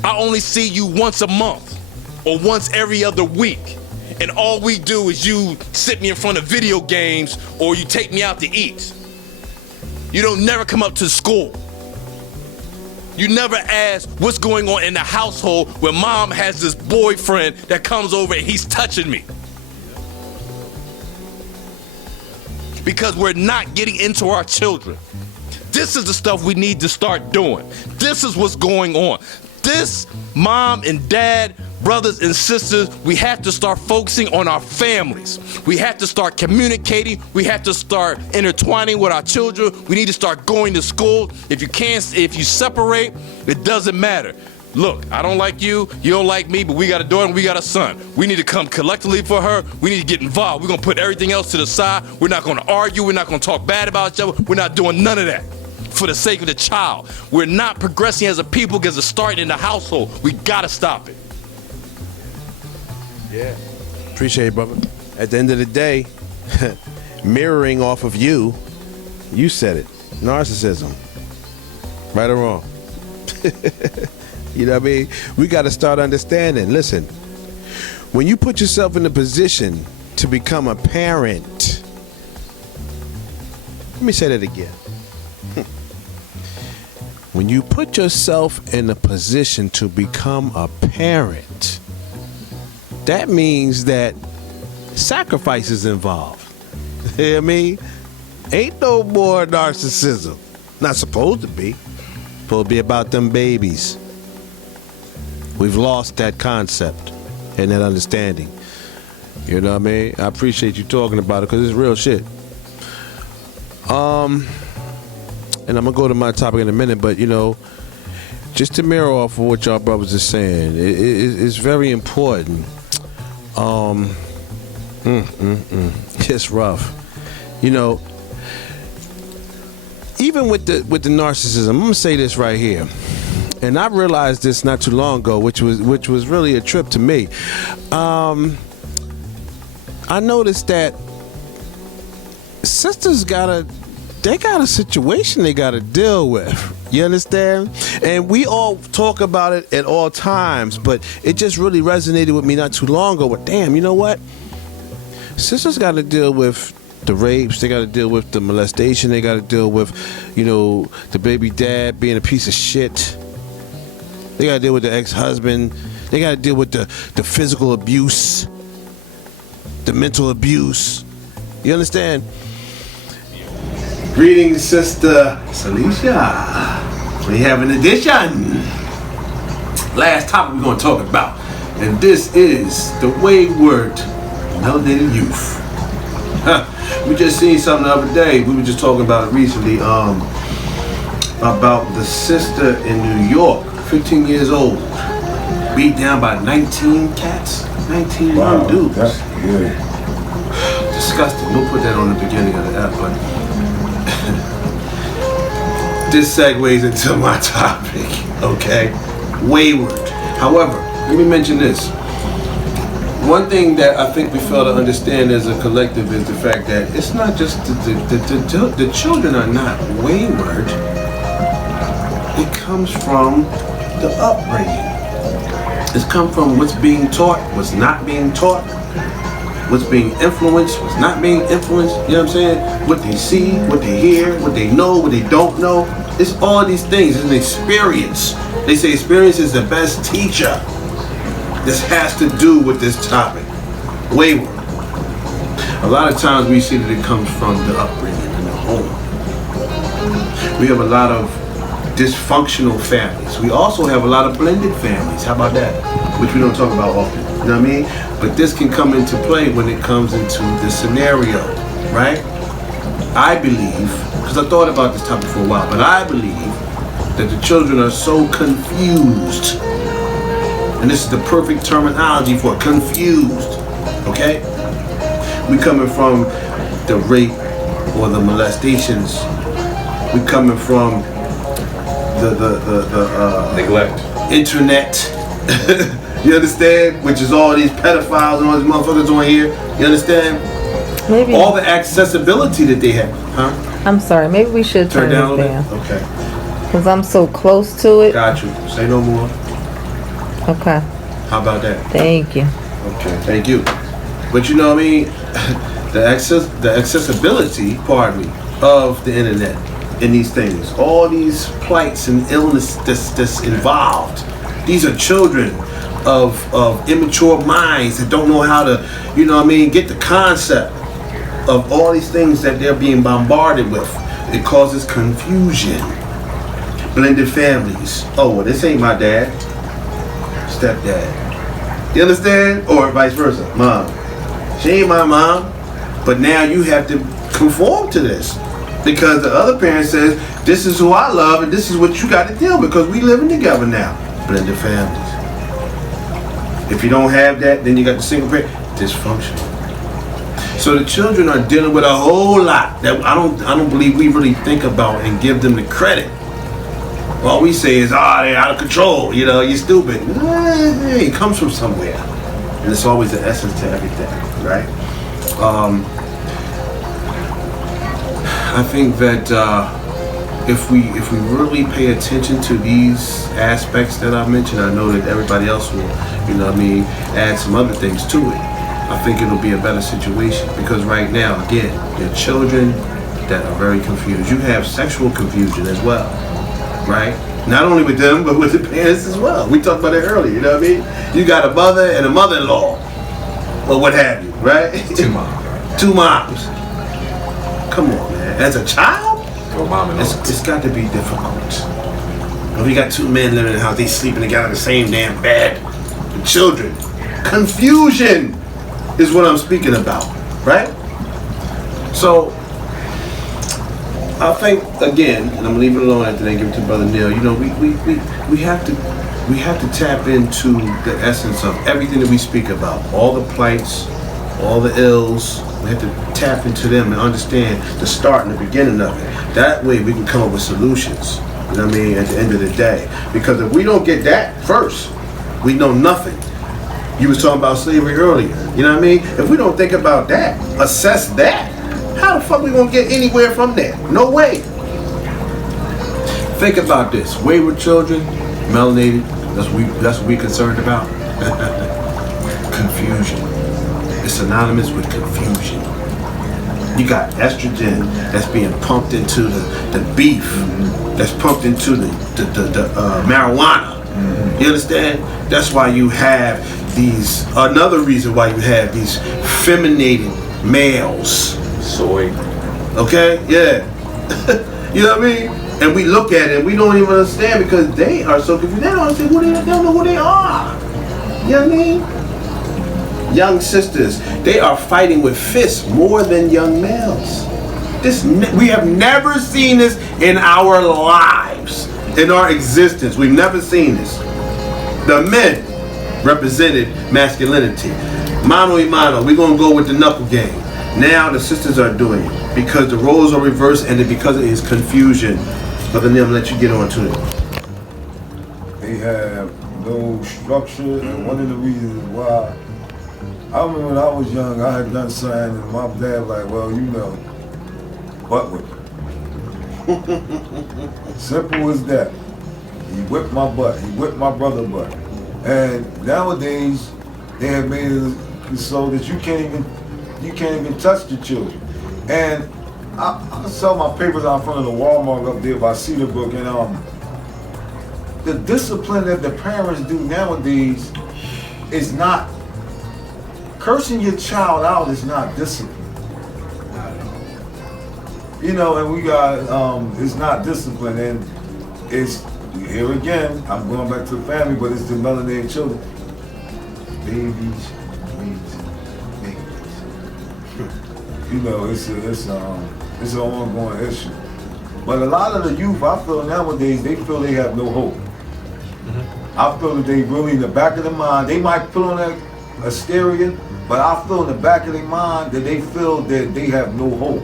I only see you once a month or once every other week. And all we do is you sit me in front of video games or you take me out to eat. You don't never come up to school. You never ask what's going on in the household where Mom has this boyfriend that comes over and he's touching me. Because we're not getting into our children. This is the stuff we need to start doing. This is what's going on. This, Mom and Dad, brothers and sisters, we have to start focusing on our families. We have to start communicating. We have to start intertwining with our children. We need to start going to school. If you separate, it doesn't matter. Look, I don't like you, you don't like me, but we got a daughter and we got a son. We need to come collectively for her. We need to get involved. We're gonna put everything else to the side. We're not gonna argue. We're not gonna talk bad about each other. We're not doing none of that for the sake of the child. We're not progressing as a people because it's starting in the household. We gotta stop it. Yeah. Appreciate it, brother. At the end of the day, mirroring off of you said it. Narcissism. Right or wrong? You know what I mean? We got to start understanding. Listen, when you put yourself in a position to become a parent, let me say that again. When you put yourself in a position to become a parent, that means that sacrifice is involved. You know what I mean? Ain't no more narcissism. Not supposed to be. Supposed to be about them babies. We've lost that concept and that understanding. You know what I mean? I appreciate you talking about it because it's real shit. And I'm going to go to my topic in a minute, but, you know, just to mirror off of what y'all brothers are saying, it's very important. It's rough. You know, even with the narcissism, I'm going to say this right here. And I realized this not too long ago, which was really a trip to me. I noticed that sisters got a situation they got to deal with. You understand? And we all talk about it at all times, but it just really resonated with me not too long ago. But damn, you know what? Sisters got to deal with the rapes, they got to deal with the molestation, they got to deal with, you know, the baby dad being a piece of shit. They got to deal with the ex-husband. They got to deal with the physical abuse, the mental abuse. You understand? Greetings, Sister Sellicia. We have an addition. Last topic we're going to talk about. And this is the Wayward Melanated youth. We just seen something the other day. We were just talking about it recently. About the sister in New York, 15 years old, beat down by 19 cats, 19 young dudes. That's good. disgusting. We'll put that on the beginning of the app, but this segues into my topic, okay? Wayward. However, let me mention this. One thing that I think we fail to understand as a collective is the fact that it's not just the children are not wayward. It comes from the upbringing. It's come from what's being taught, what's not being taught, what's being influenced, what's not being influenced. You know what I'm saying? What they see, what they hear, what they know, what they don't know. It's all these things. It's an experience. They say experience is the best teacher. This has to do with this topic. Wayward. A lot of times we see that it comes from the upbringing in the home. We have a lot of dysfunctional families. We also have a lot of blended families. How about that? Which we don't talk about often. You know what I mean? But this can come into play when it comes into the scenario, right? I believe, because I thought about this topic for a while, but I believe that the children are so confused. And this is the perfect terminology for confused, okay? We coming from the rape or the molestations. We coming from the Neglect. internet. You understand? Which is all these pedophiles and all these motherfuckers on here. You understand? Maybe. All the accessibility that they have. Huh? I'm sorry. Maybe we should Turn turn down a this little down. bit? Okay. Because I'm so close to it. Got you. Say no more. Okay. How about that? Thank you. Okay, thank you. But you know what I mean? The accessibility, pardon me, of the internet and these things, all these plights and illness that's involved. These are children of immature minds that don't know how to, you know what I mean, get the concept of all these things that they're being bombarded with. It causes confusion. Blended families. Oh, well, this ain't my dad. Stepdad. You understand? Or vice versa. Mom. She ain't my mom. But now you have to conform to this. Because the other parent says, this is who I love and this is what you got to deal with because we living together now. Blended families. If you don't have that, then you got the single parent. Dysfunctional. So the children are dealing with a whole lot that I don't believe we really think about and give them the credit. All we say is, they're out of control, you know, you're stupid. It comes from somewhere. And it's always the essence to everything, right? I think that if we really pay attention to these aspects that I mentioned, I know that everybody else will, you know what I mean, add some other things to it. I think it'll be a better situation because right now, again, there are children that are very confused. You have sexual confusion as well. Right? Not only with them, but with the parents as well. We talked about it earlier, you know what I mean? You got a mother and a mother-in-law, or what have you, right? Two moms. Two moms. Come on, man. As a child, Or mom and it's got to be difficult. When you got two men living in the house, they sleeping together in the same damn bed. The children. Confusion is what I'm speaking about, right? So, I think again, and I'm gonna leave it alone after they give it to Brother Neal. You know, we have to tap into the essence of everything that we speak about, all the plights, all the ills. We have to tap into them and understand the start and the beginning of it. That way, we can come up with solutions. You know what I mean? At the end of the day, because if we don't get that first, we know nothing. You was talking about slavery earlier. You know what I mean? If we don't think about that, assess that. How the fuck we gonna get anywhere from there? No way. Think about this. Wayward children, melanated, that's what we concerned about. Confusion. It's synonymous with confusion. You got estrogen that's being pumped into the beef, that's pumped into the marijuana. You understand? That's why you have these, another reason why you have these feminated males. soy. Okay? Yeah. You know what I mean? And we look at it and we don't even understand because they are so confused. They don't understand they don't know who they are. You know what I mean? Young sisters, they are fighting with fists more than young males. We have never seen this in our lives, in our existence. We've never seen this. The men represented masculinity. Mano y mano, we're gonna go with the knuckle game. Now the sisters are doing it because the roles are reversed and because of his confusion. Brother Neal, I'm gonna let you get on to it. They have no structure, and one of the reasons why, I remember when I was young, I had done something, and my dad like, well, you know, butt whipping. Simple as that. He whipped my butt. He whipped my brother's butt. And nowadays, they have made it so that you can't even touch the children. And I saw my papers out in front of the Walmart up there by Cedarbrook, and the discipline that the parents do nowadays is not, cursing your child out is not discipline. You know, and we got, it's not discipline, and it's, here again, I'm going back to the family, but it's the melanated children. Babies. You know, it's an ongoing issue. But a lot of the youth, I feel nowadays, they feel they have no hope. I feel that they really, in the back of their mind, they might put on a stereo, but I feel in the back of their mind that they feel that they have no hope.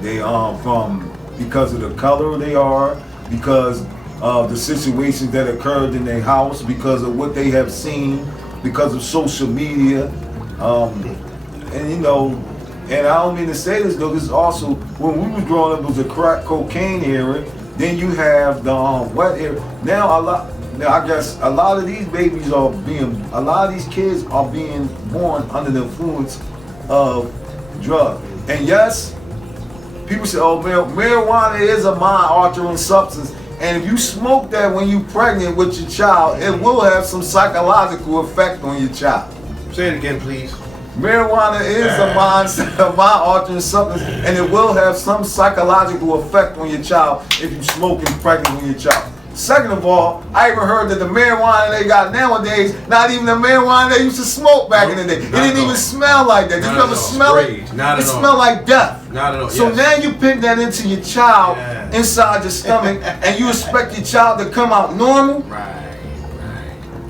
They because of the color they are, because of the situations that occurred in their house, because of what they have seen, because of social media, and you know, and I don't mean to say this though. This is also when we was growing up, it was a crack cocaine era. Then you have the wet era. Now I guess a lot of these babies a lot of these kids are being born under the influence of drugs. And yes, people say, oh, marijuana is a mind-altering substance. And if you smoke that when you're pregnant with your child, it will have some psychological effect on your child. Say it again, please. Marijuana is a mind-altering substance, and it will have some psychological effect on your child if you smoke and pregnant with your child. Second of all, I even heard that the marijuana they got nowadays, not even the marijuana they used to smoke back in the day. It didn't even smell like that. Did you ever smell it? Not it at all. smelled like death. Not at all. So now you put that into your child inside your stomach, and you expect your child to come out normal? Right.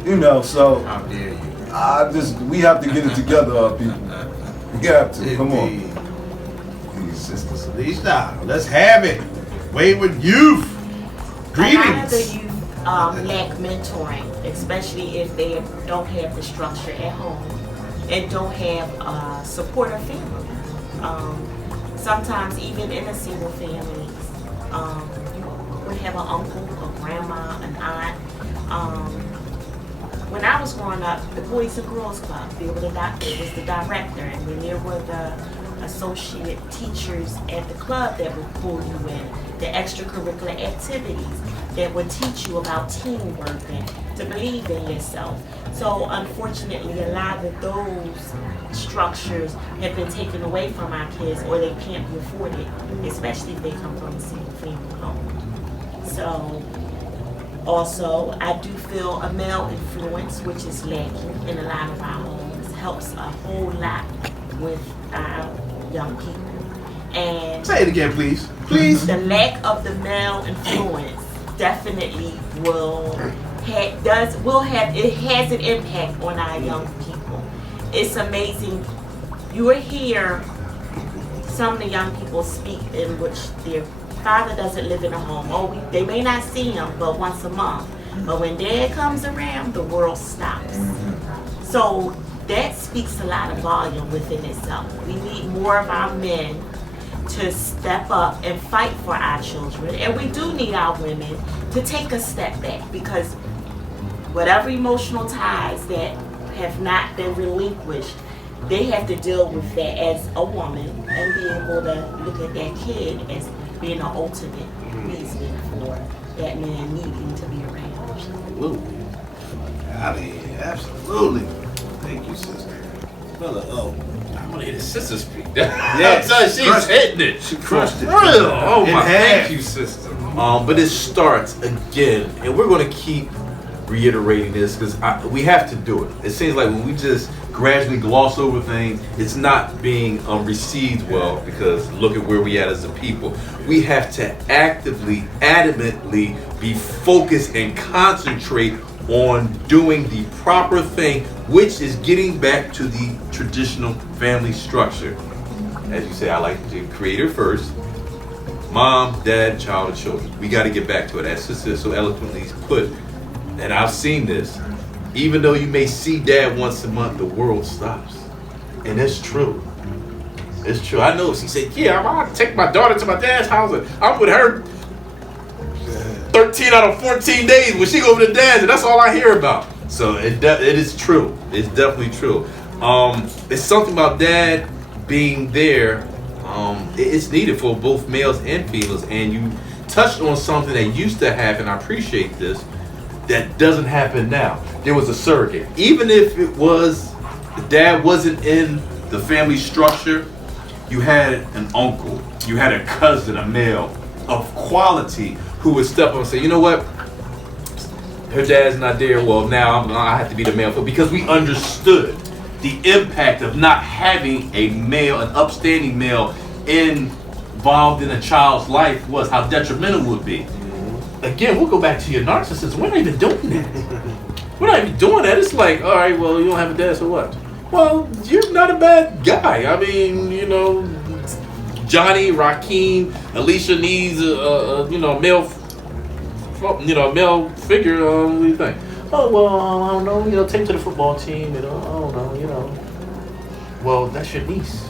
You know, so How dare you? we have to get it together, people. We have to. Come on. Sister Sellicia, let's have it. Wayward youth. Greetings. A lot of the youth lack mentoring, especially if they don't have the structure at home and don't have supportive family. Sometimes even in a single family, you would have an uncle, a grandma, an aunt. When I was growing up, the Boys and Girls Club, there was the director, and then there were the associate teachers at the club that would pull you in, the extracurricular activities that would teach you about teamwork and to believe in yourself. So unfortunately, a lot of those structures have been taken away from our kids, or they can't be afforded, especially if they come from a single family home. So also, I do feel a male influence, which is lacking in a lot of our homes, helps a whole lot with our young people. And Say it again, please. Please. the lack of the male influence definitely has an impact on our young people. It's amazing. You will hear some of the young people speak in which their father doesn't live in a home. They may not see him but once a month. But when dad comes around, the world stops. So that speaks a lot of volume within itself. We need more of our men to step up and fight for our children. And we do need our women to take a step back, because whatever emotional ties that have not been relinquished, they have to deal with that as a woman and be able to look at that kid as being an ultimate reason for that man needing to be around. Absolutely. Out of here. Absolutely. Thank you, sister. Brother, I want to hear the sister speak. Yes, So she's crushed hitting it. She crushed it. Real. Oh In my, half. thank you, sister. But it starts again, and we're going to keep reiterating this because we have to do it. It seems like when we just gradually gloss over things, it's not being received well, because look at where we at as a people. We have to actively, adamantly be focused and concentrate on doing the proper thing, which is getting back to the traditional family structure. as you say, I like the creator first. Mom, dad, child, and children. We got to get back to it. As Sister so eloquently put, and I've seen this. Even though you may see dad once a month, the world stops. And it's true. It's true. I know. She said, yeah, I'll take my daughter to my dad's house. And I'm with her 13 out of 14 days when she go over to dad's, and that's all I hear about. So it is true. It's definitely true. It's something about dad being there. It's needed for both males and females. And you touched on something that used to happen. I appreciate this. That doesn't happen now. There was a surrogate. Even if it was, the dad wasn't in the family structure, you had an uncle, you had a cousin, a male of quality who would step up and say, you know what? Her dad's not there. Well, now I have to be the male. Because we understood the impact of not having a male, an upstanding male involved in a child's life was, how detrimental it would be. Again, we'll go back to your narcissism. We're not even doing that. We're not even doing that. It's like, all right, well, you don't have a dad, so what? Well, you're not a bad guy. I mean, you know, Johnny, Rakeem, Alicia needs a male figure. What do you think? Oh, well, I don't know. You know, take to the football team. You know, I don't know. You know. Well, that's your niece.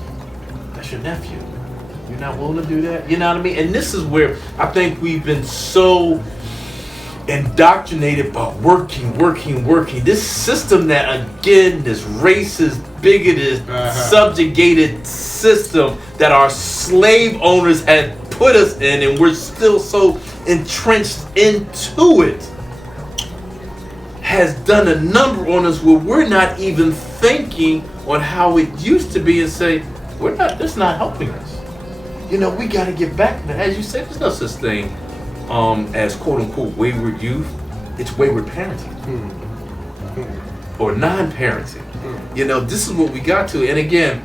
That's your nephew. You're not willing to do that? You know what I mean? And this is where I think we've been so indoctrinated about working. This system that, again, this racist, bigoted, subjugated system that our slave owners had put us in, and we're still so entrenched into it, has done a number on us where we're not even thinking on how it used to be and say, that's not helping us. You know, we got to get back. As you said, there's no such thing as quote-unquote wayward youth. It's wayward parenting. Or non-parenting. You know, this is what we got to. And again,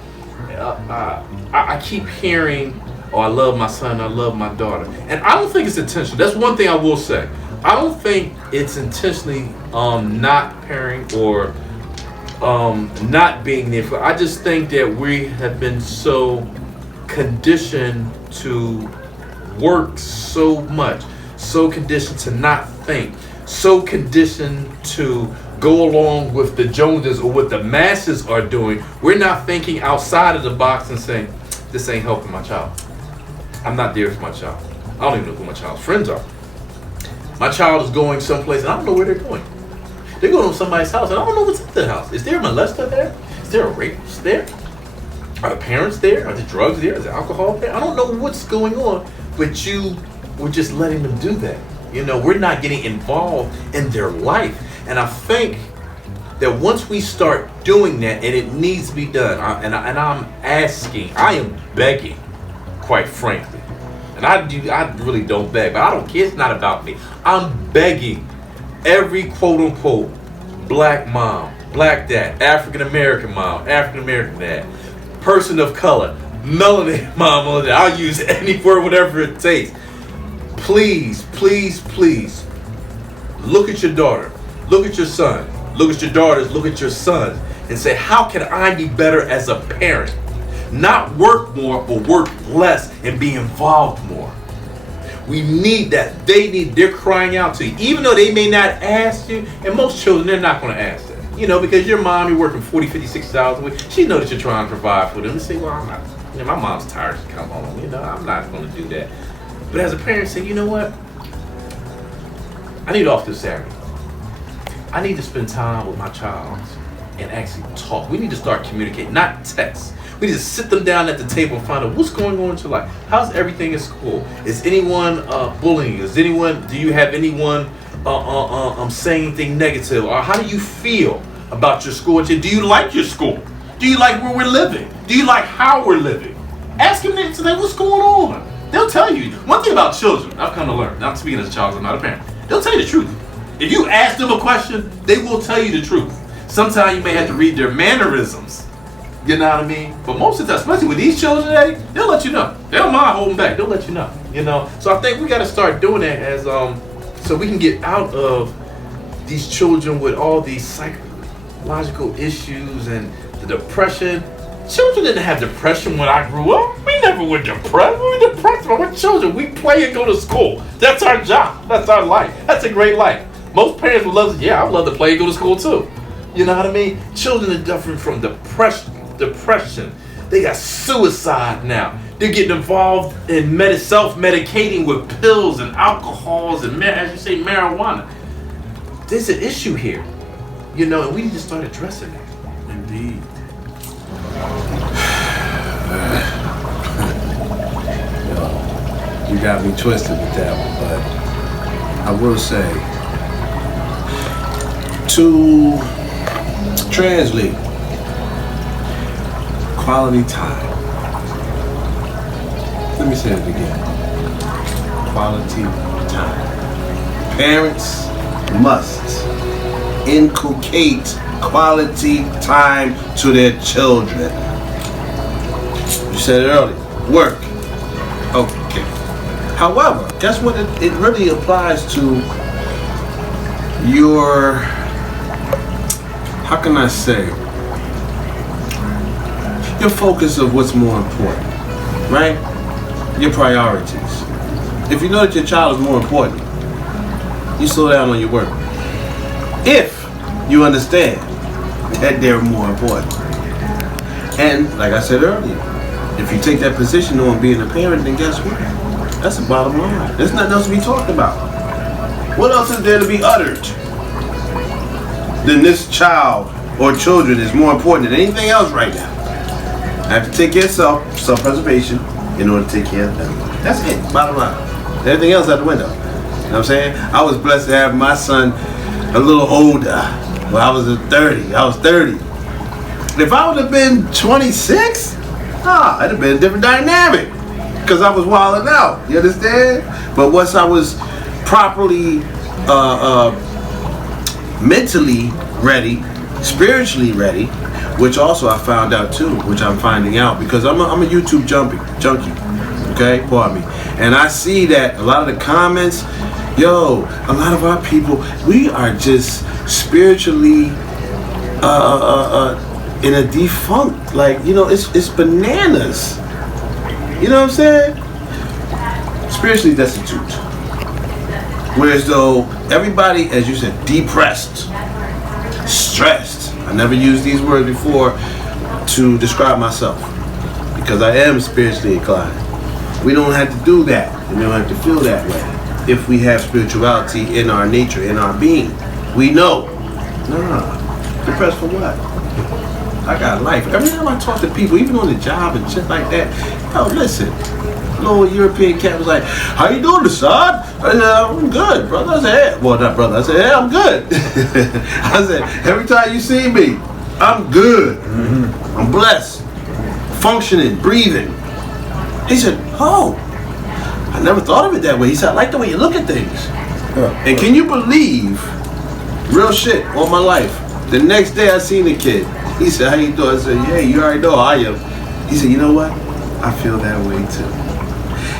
I keep hearing, oh, I love my son, I love my daughter. And I don't think it's intentional. That's one thing I will say. I don't think it's intentionally not pairing or not being there. I just think that we have been so conditioned to work so much, so conditioned to not think, so conditioned to go along with the Joneses or what the masses are doing. We're not thinking outside of the box and saying, this ain't helping my child. I'm not there for my child. I don't even know who my child's friends are. My child is going someplace and I don't know where they're going. They're going to somebody's house and I don't know what's at their house. Is there a molester there? Is there a rapist there? Are the parents there? Are the drugs there? Is the alcohol there? I don't know what's going on, but we're just letting them do that. You know, we're not getting involved in their life. And I think that once we start doing that, and it needs to be done, and I'm asking, I am begging, quite frankly. And I really don't beg, but I don't care. It's not about me. I'm begging every quote-unquote black mom, black dad, African-American mom, African-American dad, person of color, melanated mom, I'll use any word, whatever it takes. Please, please, please, look at your daughter, look at your son, look at your daughters, look at your sons, and say, how can I be better as a parent? Not work more, but work less and be involved more. We need that. They're crying out to you. Even though they may not ask you, and most children, they're not going to ask that. You know, because your mom, you're working 40, 50, 60 hours a week. She knows that you're trying to provide for them. And say, well, I'm not, you know, my mom's tired to come home. You know, I'm not going to do that. But as a parent, say, you know what? I need off this Saturday. I need to spend time with my child and actually talk. We need to start communicating, not text. We need to sit them down at the table and find out what's going on in your life. How's everything in school? Is anyone bullying you? Do you have anyone saying anything negative? Or how do you feel about your school? Do you like your school? Do you like where we're living? Do you like how we're living? Ask them today, what's going on? They'll tell you. One thing about children, I've come to learn, not speaking as a child, I'm not a parent, they'll tell you the truth. If you ask them a question, they will tell you the truth. Sometimes you may have to read their mannerisms. You know what I mean? But most of the time, especially with these children today, they'll let you know. They don't mind holding back. They'll let you know. You know? So I think we got to start doing that as so we can get out of these children with all these psychological issues and the depression. Children didn't have depression when I grew up. We never were depressed. We were depressed when we're children. We play and go to school. That's our job. That's our life. That's a great life. Most parents would love to, yeah, I would love to play and go to school too. You know what I mean? Children are suffering from depression. They got suicide now. They're getting involved in self-medicating with pills and alcohols and, as you say, marijuana. There's an issue here. You know, and we need to start addressing it. Indeed. You got me twisted with that one, but I will say, to translate, quality time. Let me say it again. Quality time. Parents must inculcate quality time to their children. You said it earlier. Work. Okay. However, guess what? It really applies to your, how can I say, your focus of what's more important, right? Your priorities. If you know that your child is more important, you slow down on your work. If you understand that they're more important. And like I said earlier, if you take that position on being a parent, then guess what? That's the bottom line. There's nothing else to be talked about. What else is there to be uttered than this child or children is more important than anything else right now? I have to take care of self-preservation in order to take care of them. That's it, bottom line. Everything else out the window. You know what I'm saying? I was blessed to have my son a little older. Well, I was 30. I was 30. If I would have been 26, it'd have been a different dynamic. Because I was wilding out. You understand? But once I was properly mentally ready, spiritually ready, which also I found out too, which I'm finding out because I'm a YouTube junkie, okay, pardon me, and I see that a lot of the comments, a lot of our people, we are just spiritually in a defunct, like, it's bananas. You know what I'm saying? Spiritually destitute. Whereas though everybody, as you said, depressed, stressed. I never used these words before to describe myself because I am spiritually inclined. We don't have to do that and we don't have to feel that way if we have spirituality in our nature, in our being. We know. Depressed for what? I got life. Every time I talk to people, even on the job and shit like that, listen. Little European cat was like, "How you doing, Assad?" I said, "I'm good, brother." I said, "Hey." Well, not brother. I said, "Hey, I'm good." I said, "Every time you see me, I'm good. I'm blessed, functioning, breathing." He said, "Oh, I never thought of it that way." He said, "I like the way you look at things." And can you believe, real shit, all my life, the next day I seen the kid. He said, "How you doing?" I said, "Yeah, you already know how I am." He said, "You know what? I feel that way too."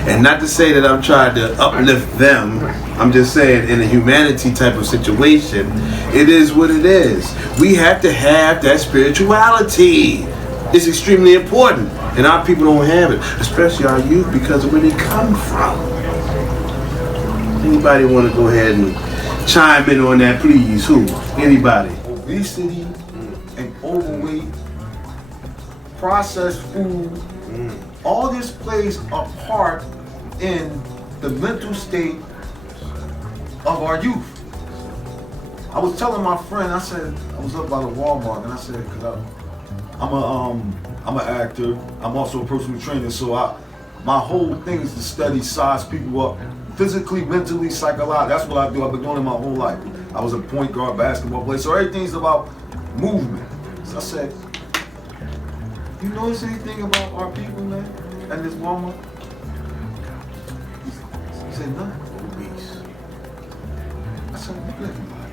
And not to say that I'm trying to uplift them, I'm just saying in a humanity type of situation, it is what it is. We have to have that spirituality. It's extremely important. And our people don't have it, especially our youth, because of where they come from. Anybody want to go ahead and chime in on that, please? Who? Anybody? Obesity and overweight, processed food, all this plays a part in the mental state of our youth. I was telling my friend, I said, I was up by the Walmart, and I said, because I'm an actor, I'm also a personal trainer, so my whole thing is to study, size people up, physically, mentally, psychologically. That's what I do. I've been doing it my whole life. I was a point guard, basketball player, so everything's about movement. So I said, you notice anything about our people, man, at this Walmart? He said, no. Obese. I said, look at everybody.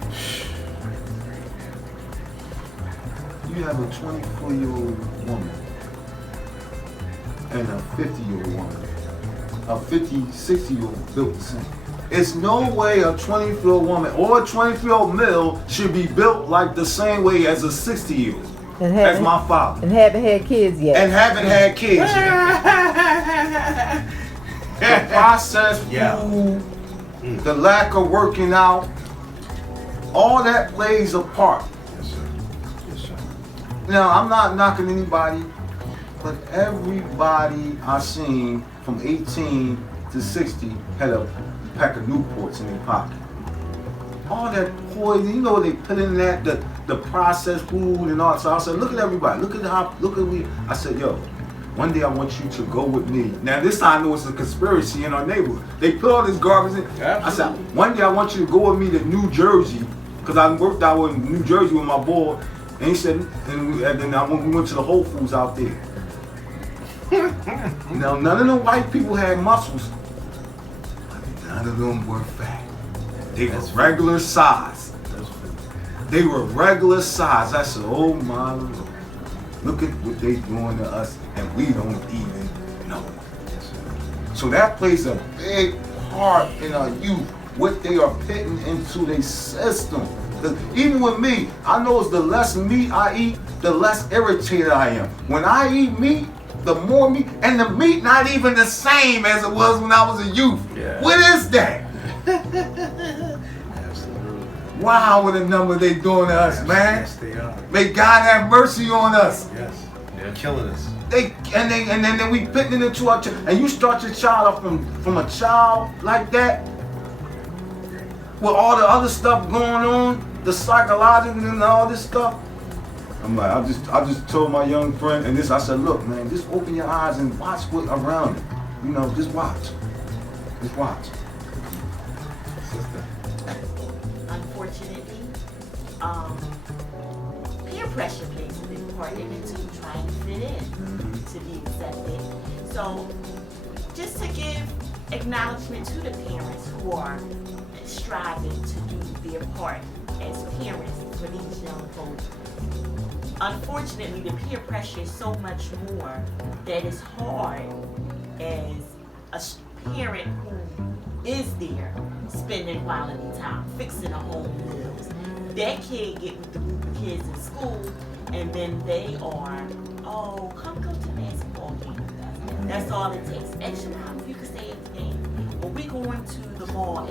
You have a 24-year-old woman and a 50-year-old woman. A 50, 60-year-old built the same. It's no way a 24-year-old woman or a 24-year-old male should be built like the same way as a 60-year-old. And as my father. And haven't had kids yet. And haven't had kids yet. The processed food, the lack of working out, all that plays a part. Yes, sir. Yes, sir. Now, I'm not knocking anybody, but everybody I seen from 18 to 60 had a pack of Newports in their pocket. All that poison, you know, they put in that, the processed food and all. So I said, look at everybody, look at we. I said, yo, one day I want you to go with me. Now this time I know it's a conspiracy in our neighborhood. They put all this garbage in. Absolutely. I said, one day I want you to go with me to New Jersey, because I worked out in New Jersey with my boy. And he said, and then we went to the Whole Foods out there. Now, none of the white people had muscles, but none of them were fat. They were regular size. They were regular size. I said, oh my Lord, look at what they doing to us, and we don't even know. So that plays a big part in our youth, what they are putting into their system. Even with me, I know it's the less meat I eat, the less irritated I am. When I eat meat, the more meat, and the meat not even the same as it was when I was a youth. Yeah. What is that? Absolutely. Wow, what a number they doing to us, man. Yes, they are. May God have mercy on us. Yes. They're killing us. And then we putting it into our child. And you start your child off from a child like that, with all the other stuff going on, the psychological and all this stuff. I'm like, I just told my young friend, and I said, look, man, just open your eyes and watch what's around you. You know, just watch. Just watch. Unfortunately, peer pressure plays a big part in it too, trying to fit in, to be accepted. So, just to give acknowledgement to the parents who are striving to do their part as parents for these young folks. Unfortunately, the peer pressure is so much more that it's hard as a parent who is there spending quality time, fixing a home meals. That kid get with the group of kids in school, and then they are, oh, come go to basketball game with us. That's all it takes. Extra mom, if you can say anything. Or we going to the mall.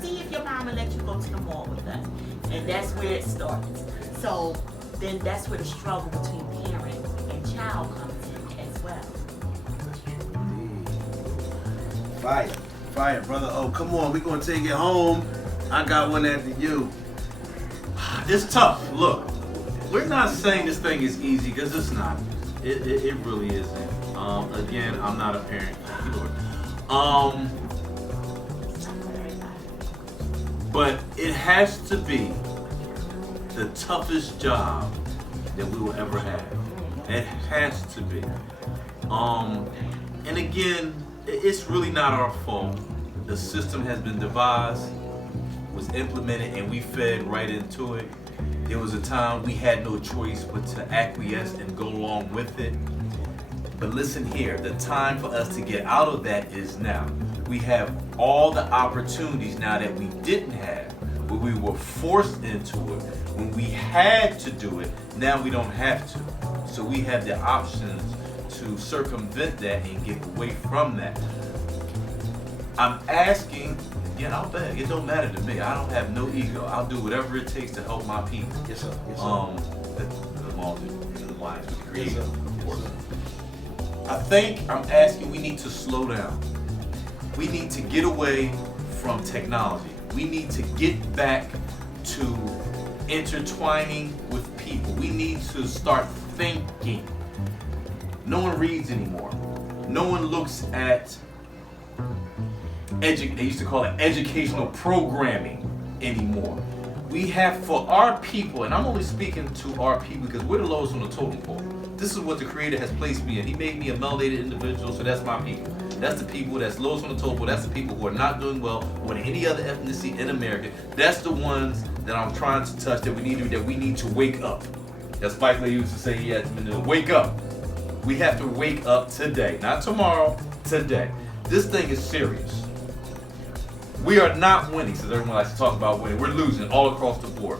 See if your mama let you go to the mall with us. And that's where it starts. So then that's where the struggle between parent and child comes in as well. Fire, brother. Oh, come on, we're gonna take it home. I got one after you. It's tough. Look, we're not saying this thing is easy, because it's not. It really isn't. Again, I'm not a parent. Thank you, Lord. But it has to be the toughest job that we will ever have. It has to be. And again, it's really not our fault. The system has been devised, was implemented, and we fed right into it. There was a time we had no choice but to acquiesce and go along with it. But listen here, the time for us to get out of that is now. We have all the opportunities now that we didn't have, where we were forced into it. When we had to do it, now we don't have to. So we have the options to circumvent that and get away from that. I'm asking, again, I'll beg. It don't matter to me. I don't have no ego. I'll do whatever it takes to help my people. Yes, sir. Yes, sir. The lines with the creative, of course. I think I'm asking, we need to slow down. We need to get away from technology. We need to get back to intertwining with people. We need to start thinking. No one reads anymore. No one looks at they used to call it educational programming anymore. We have, for our people, and I'm only speaking to our people because we're the lowest on the totem pole. This is what the Creator has placed me in. He made me a melanated individual, so that's my people. That's the people that's lowest on the totem pole. That's the people who are not doing well more than any other ethnicity in America. That's the ones that I'm trying to touch, that we need to wake up. As Spike Lee used to say, he had to wake up. We have to wake up today, not tomorrow, today. This thing is serious. We are not winning, since everyone likes to talk about winning. We're losing all across the board.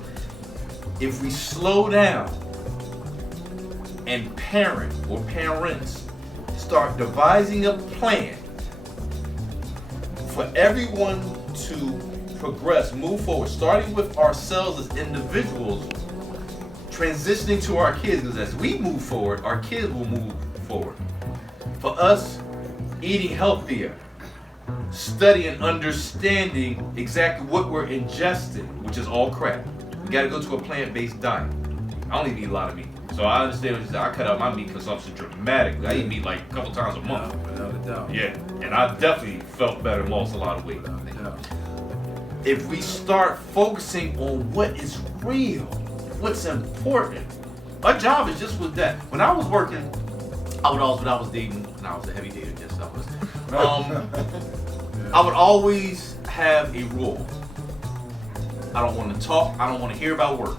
If we slow down and parent or parents start devising a plan for everyone to progress, move forward, starting with ourselves as individuals, transitioning to our kids, because as we move forward, our kids will move forward. For us, eating healthier, studying, understanding exactly what we're ingesting, which is all crap. We gotta go to a plant-based diet. I don't even eat a lot of meat. So I understand what you said. I cut out my meat consumption dramatically. I eat meat like a couple times a month. Without a doubt. Yeah, and I definitely felt better and lost a lot of weight. Without a doubt. If we start focusing on what is real, what's important. My job is just with that. When I was working, when I was dating, when I was a heavy dater, yes, I was. I would always have a rule. I don't want to talk. I don't want to hear about work.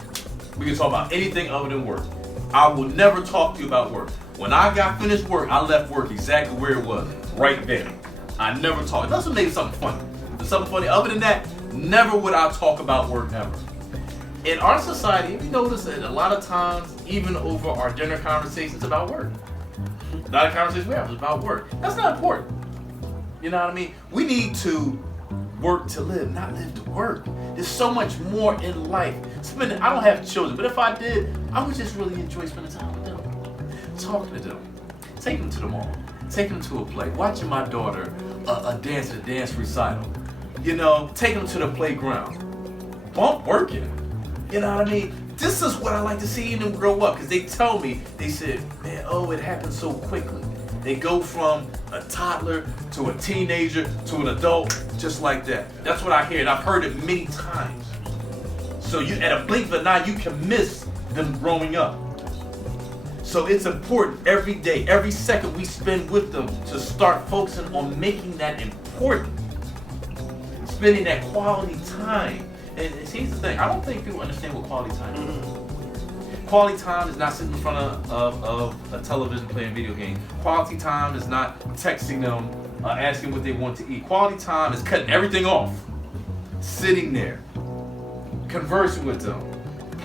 We can talk about anything other than work. I will never talk to you about work. When I got finished work, I left work exactly where it was, right there. I never talked. Unless it made something funny. Something funny. Other than that, never would I talk about work ever. In our society, we notice that a lot of times, even over our dinner conversations about work. A lot of conversations we have is about work. That's not important. You know what I mean? We need to work to live, not live to work. There's so much more in life. I don't have children, but if I did, I would just really enjoy spending time with them. Talking to them. Taking them to the mall. Taking them to a play. Watching my daughter dance at a dance recital. You know, taking them to the playground. Bump working. You know what I mean? This is what I like to see them grow up, because they tell me, they said, man, oh, it happens so quickly. They go from a toddler to a teenager to an adult, just like that. That's what I hear, and I've heard it many times. So you, at a blink of an eye, you can miss them growing up. So it's important every day, every second we spend with them to start focusing on making that important. Spending that quality time. And here's the thing, I don't think people understand what quality time is. Quality time is not sitting in front of a television playing video games. Quality time is not texting them, asking what they want to eat. Quality time is cutting everything off. Sitting there, conversing with them,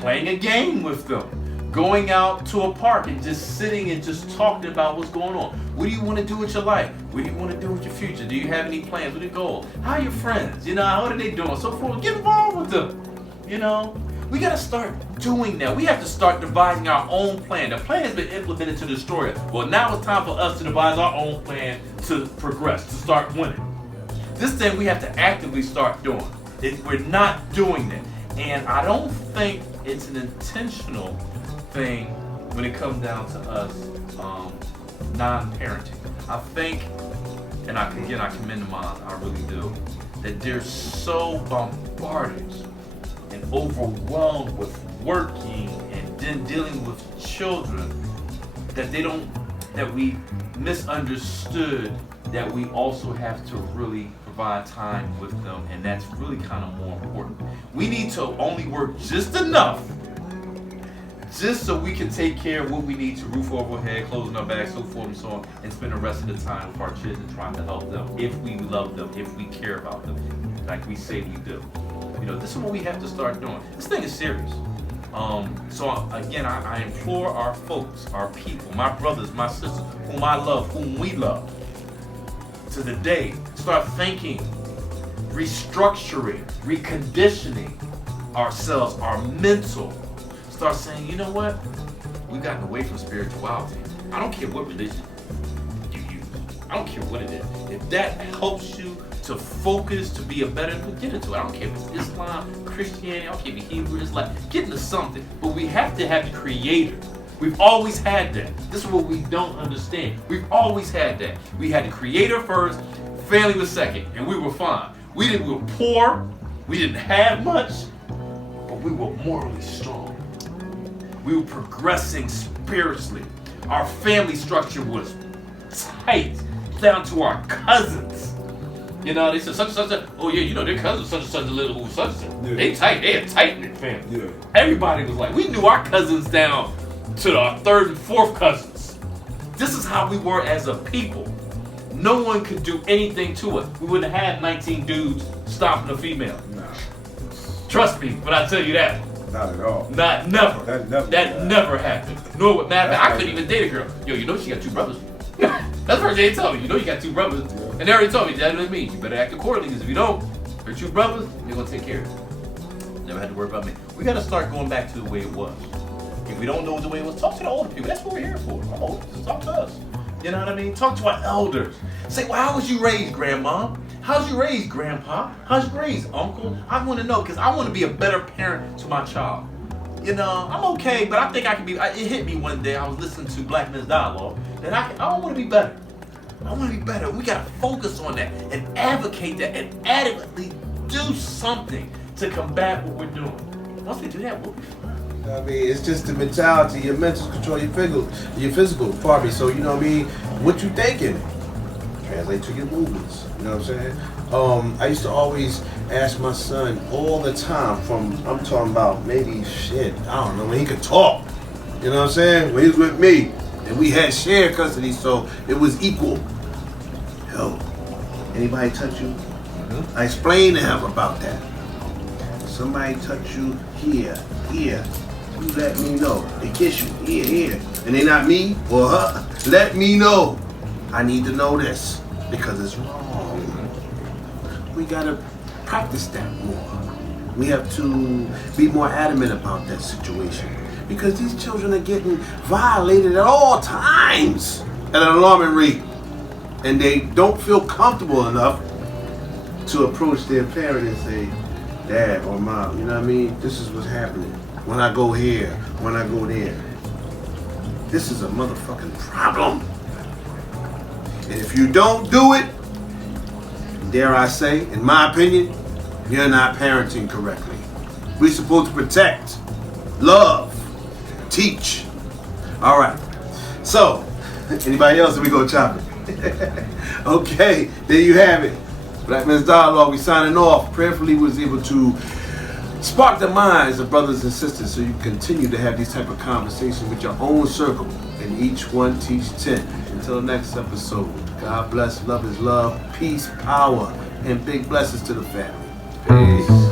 playing a game with them, going out to a park and just sitting and just talking about what's going on. What do you want to do with your life? What do you want to do with your future? Do you have any plans? What are your goals? How are your friends? You know, what are they doing? So forth. Get involved with them. You know, we got to start doing that. We have to start devising our own plan. The plan has been implemented to destroy it. Well, now it's time for us to devise our own plan to progress, to start winning. This thing we have to actively start doing. We're not doing that. And I don't think it's an intentional thing when it comes down to us non-parenting. I think, and I commend the moms, I really do, that they're so bombarded and overwhelmed with working and then dealing with children that we misunderstood that we also have to really provide time with them, and that's really kind of more important. We need to only work just enough just so we can take care of what we need to, roof over our head, clothes in our back, so forth and so on, and spend the rest of the time with our children trying to help them, if we love them, if we care about them, like we say we do. You know, this is what we have to start doing. This thing is serious. So again, I implore our folks, our people, my brothers, my sisters, whom I love, whom we love, to the day, start thinking, restructuring, reconditioning ourselves, our mental. Start saying, you know what? We've gotten away from spirituality. I don't care what religion you use. I don't care what it is. If that helps you to focus, to be a better, get into it. I don't care if it's Islam, Christianity, I don't care if it's Hebrew, Islam. Get into something. But we have to have the Creator. We've always had that. This is what we don't understand. We've always had that. We had the Creator first, family was second, and we were fine. We were poor, we didn't have much, but we were morally strong. We were progressing spiritually. Our family structure was tight, down to our cousins. You know, they said such and such, oh yeah, you know, their cousins such and such a little who such and such. Yeah. They tight, they a tight-knit family. Yeah. Everybody was like, we knew our cousins down to our third and fourth cousins. This is how we were as a people. No one could do anything to us. We wouldn't have 19 dudes stomping a female. Nah. Trust me when I tell you that. Not at all. Not never. That never happened. Nor would matter. I couldn't even date a girl. Yo, you know she got 2 brothers. That's the first thing they told me. You know you got 2 brothers. And they already told me that doesn't mean you better act accordingly, because if you don't, your 2 brothers, they're gonna take care of you. Never had to worry about me. We gotta start going back to the way it was. If we don't know the way it was, talk to the older people. That's what we're here for. Oh, just talk to us. You know what I mean? Talk to our elders. Say, well, how was you raised, Grandma? How's you raised, Grandpa? How's you raised, Uncle? I want to know, because I want to be a better parent to my child. You know, I'm okay, but I think I can be. It hit me one day. I was listening to Black Men's Dialogue, and I want to be better. I want to be better. We got to focus on that and advocate that and adequately do something to combat what we're doing. Once we do that, we'll be fine. I mean, it's just the mentality, your mental control, your physical, pardon me. So, you know what I mean? What you thinking translate to your movements. You know what I'm saying? I used to always ask my son all the time I'm talking about maybe shit, I don't know, when he could talk. You know what I'm saying? When he was with me and we had shared custody, so it was equal. Yo, anybody touch you? Mm-hmm. I explained to him about that. Somebody touch you here, you let me know. They kiss you here, and they not me or her. Let me know. I need to know this because it's wrong. We gotta practice that more. We have to be more adamant about that situation because these children are getting violated at all times at an alarming rate, and they don't feel comfortable enough to approach their parent and say, Dad or Mom, you know what I mean? This is what's happening. When I go here, when I go there. This is a motherfucking problem. And if you don't do it, dare I say, in my opinion, you're not parenting correctly. We're supposed to protect, love, teach. All right. So, anybody else? We go chopping. Okay, there you have it. Black Men's Dialogue, we signing off. Prayerfully was able to spark the minds of brothers and sisters so you continue to have these type of conversations with your own circle and each one teach 10. Until the next episode, God bless, love is love, peace, power, and big blessings to the family. Peace.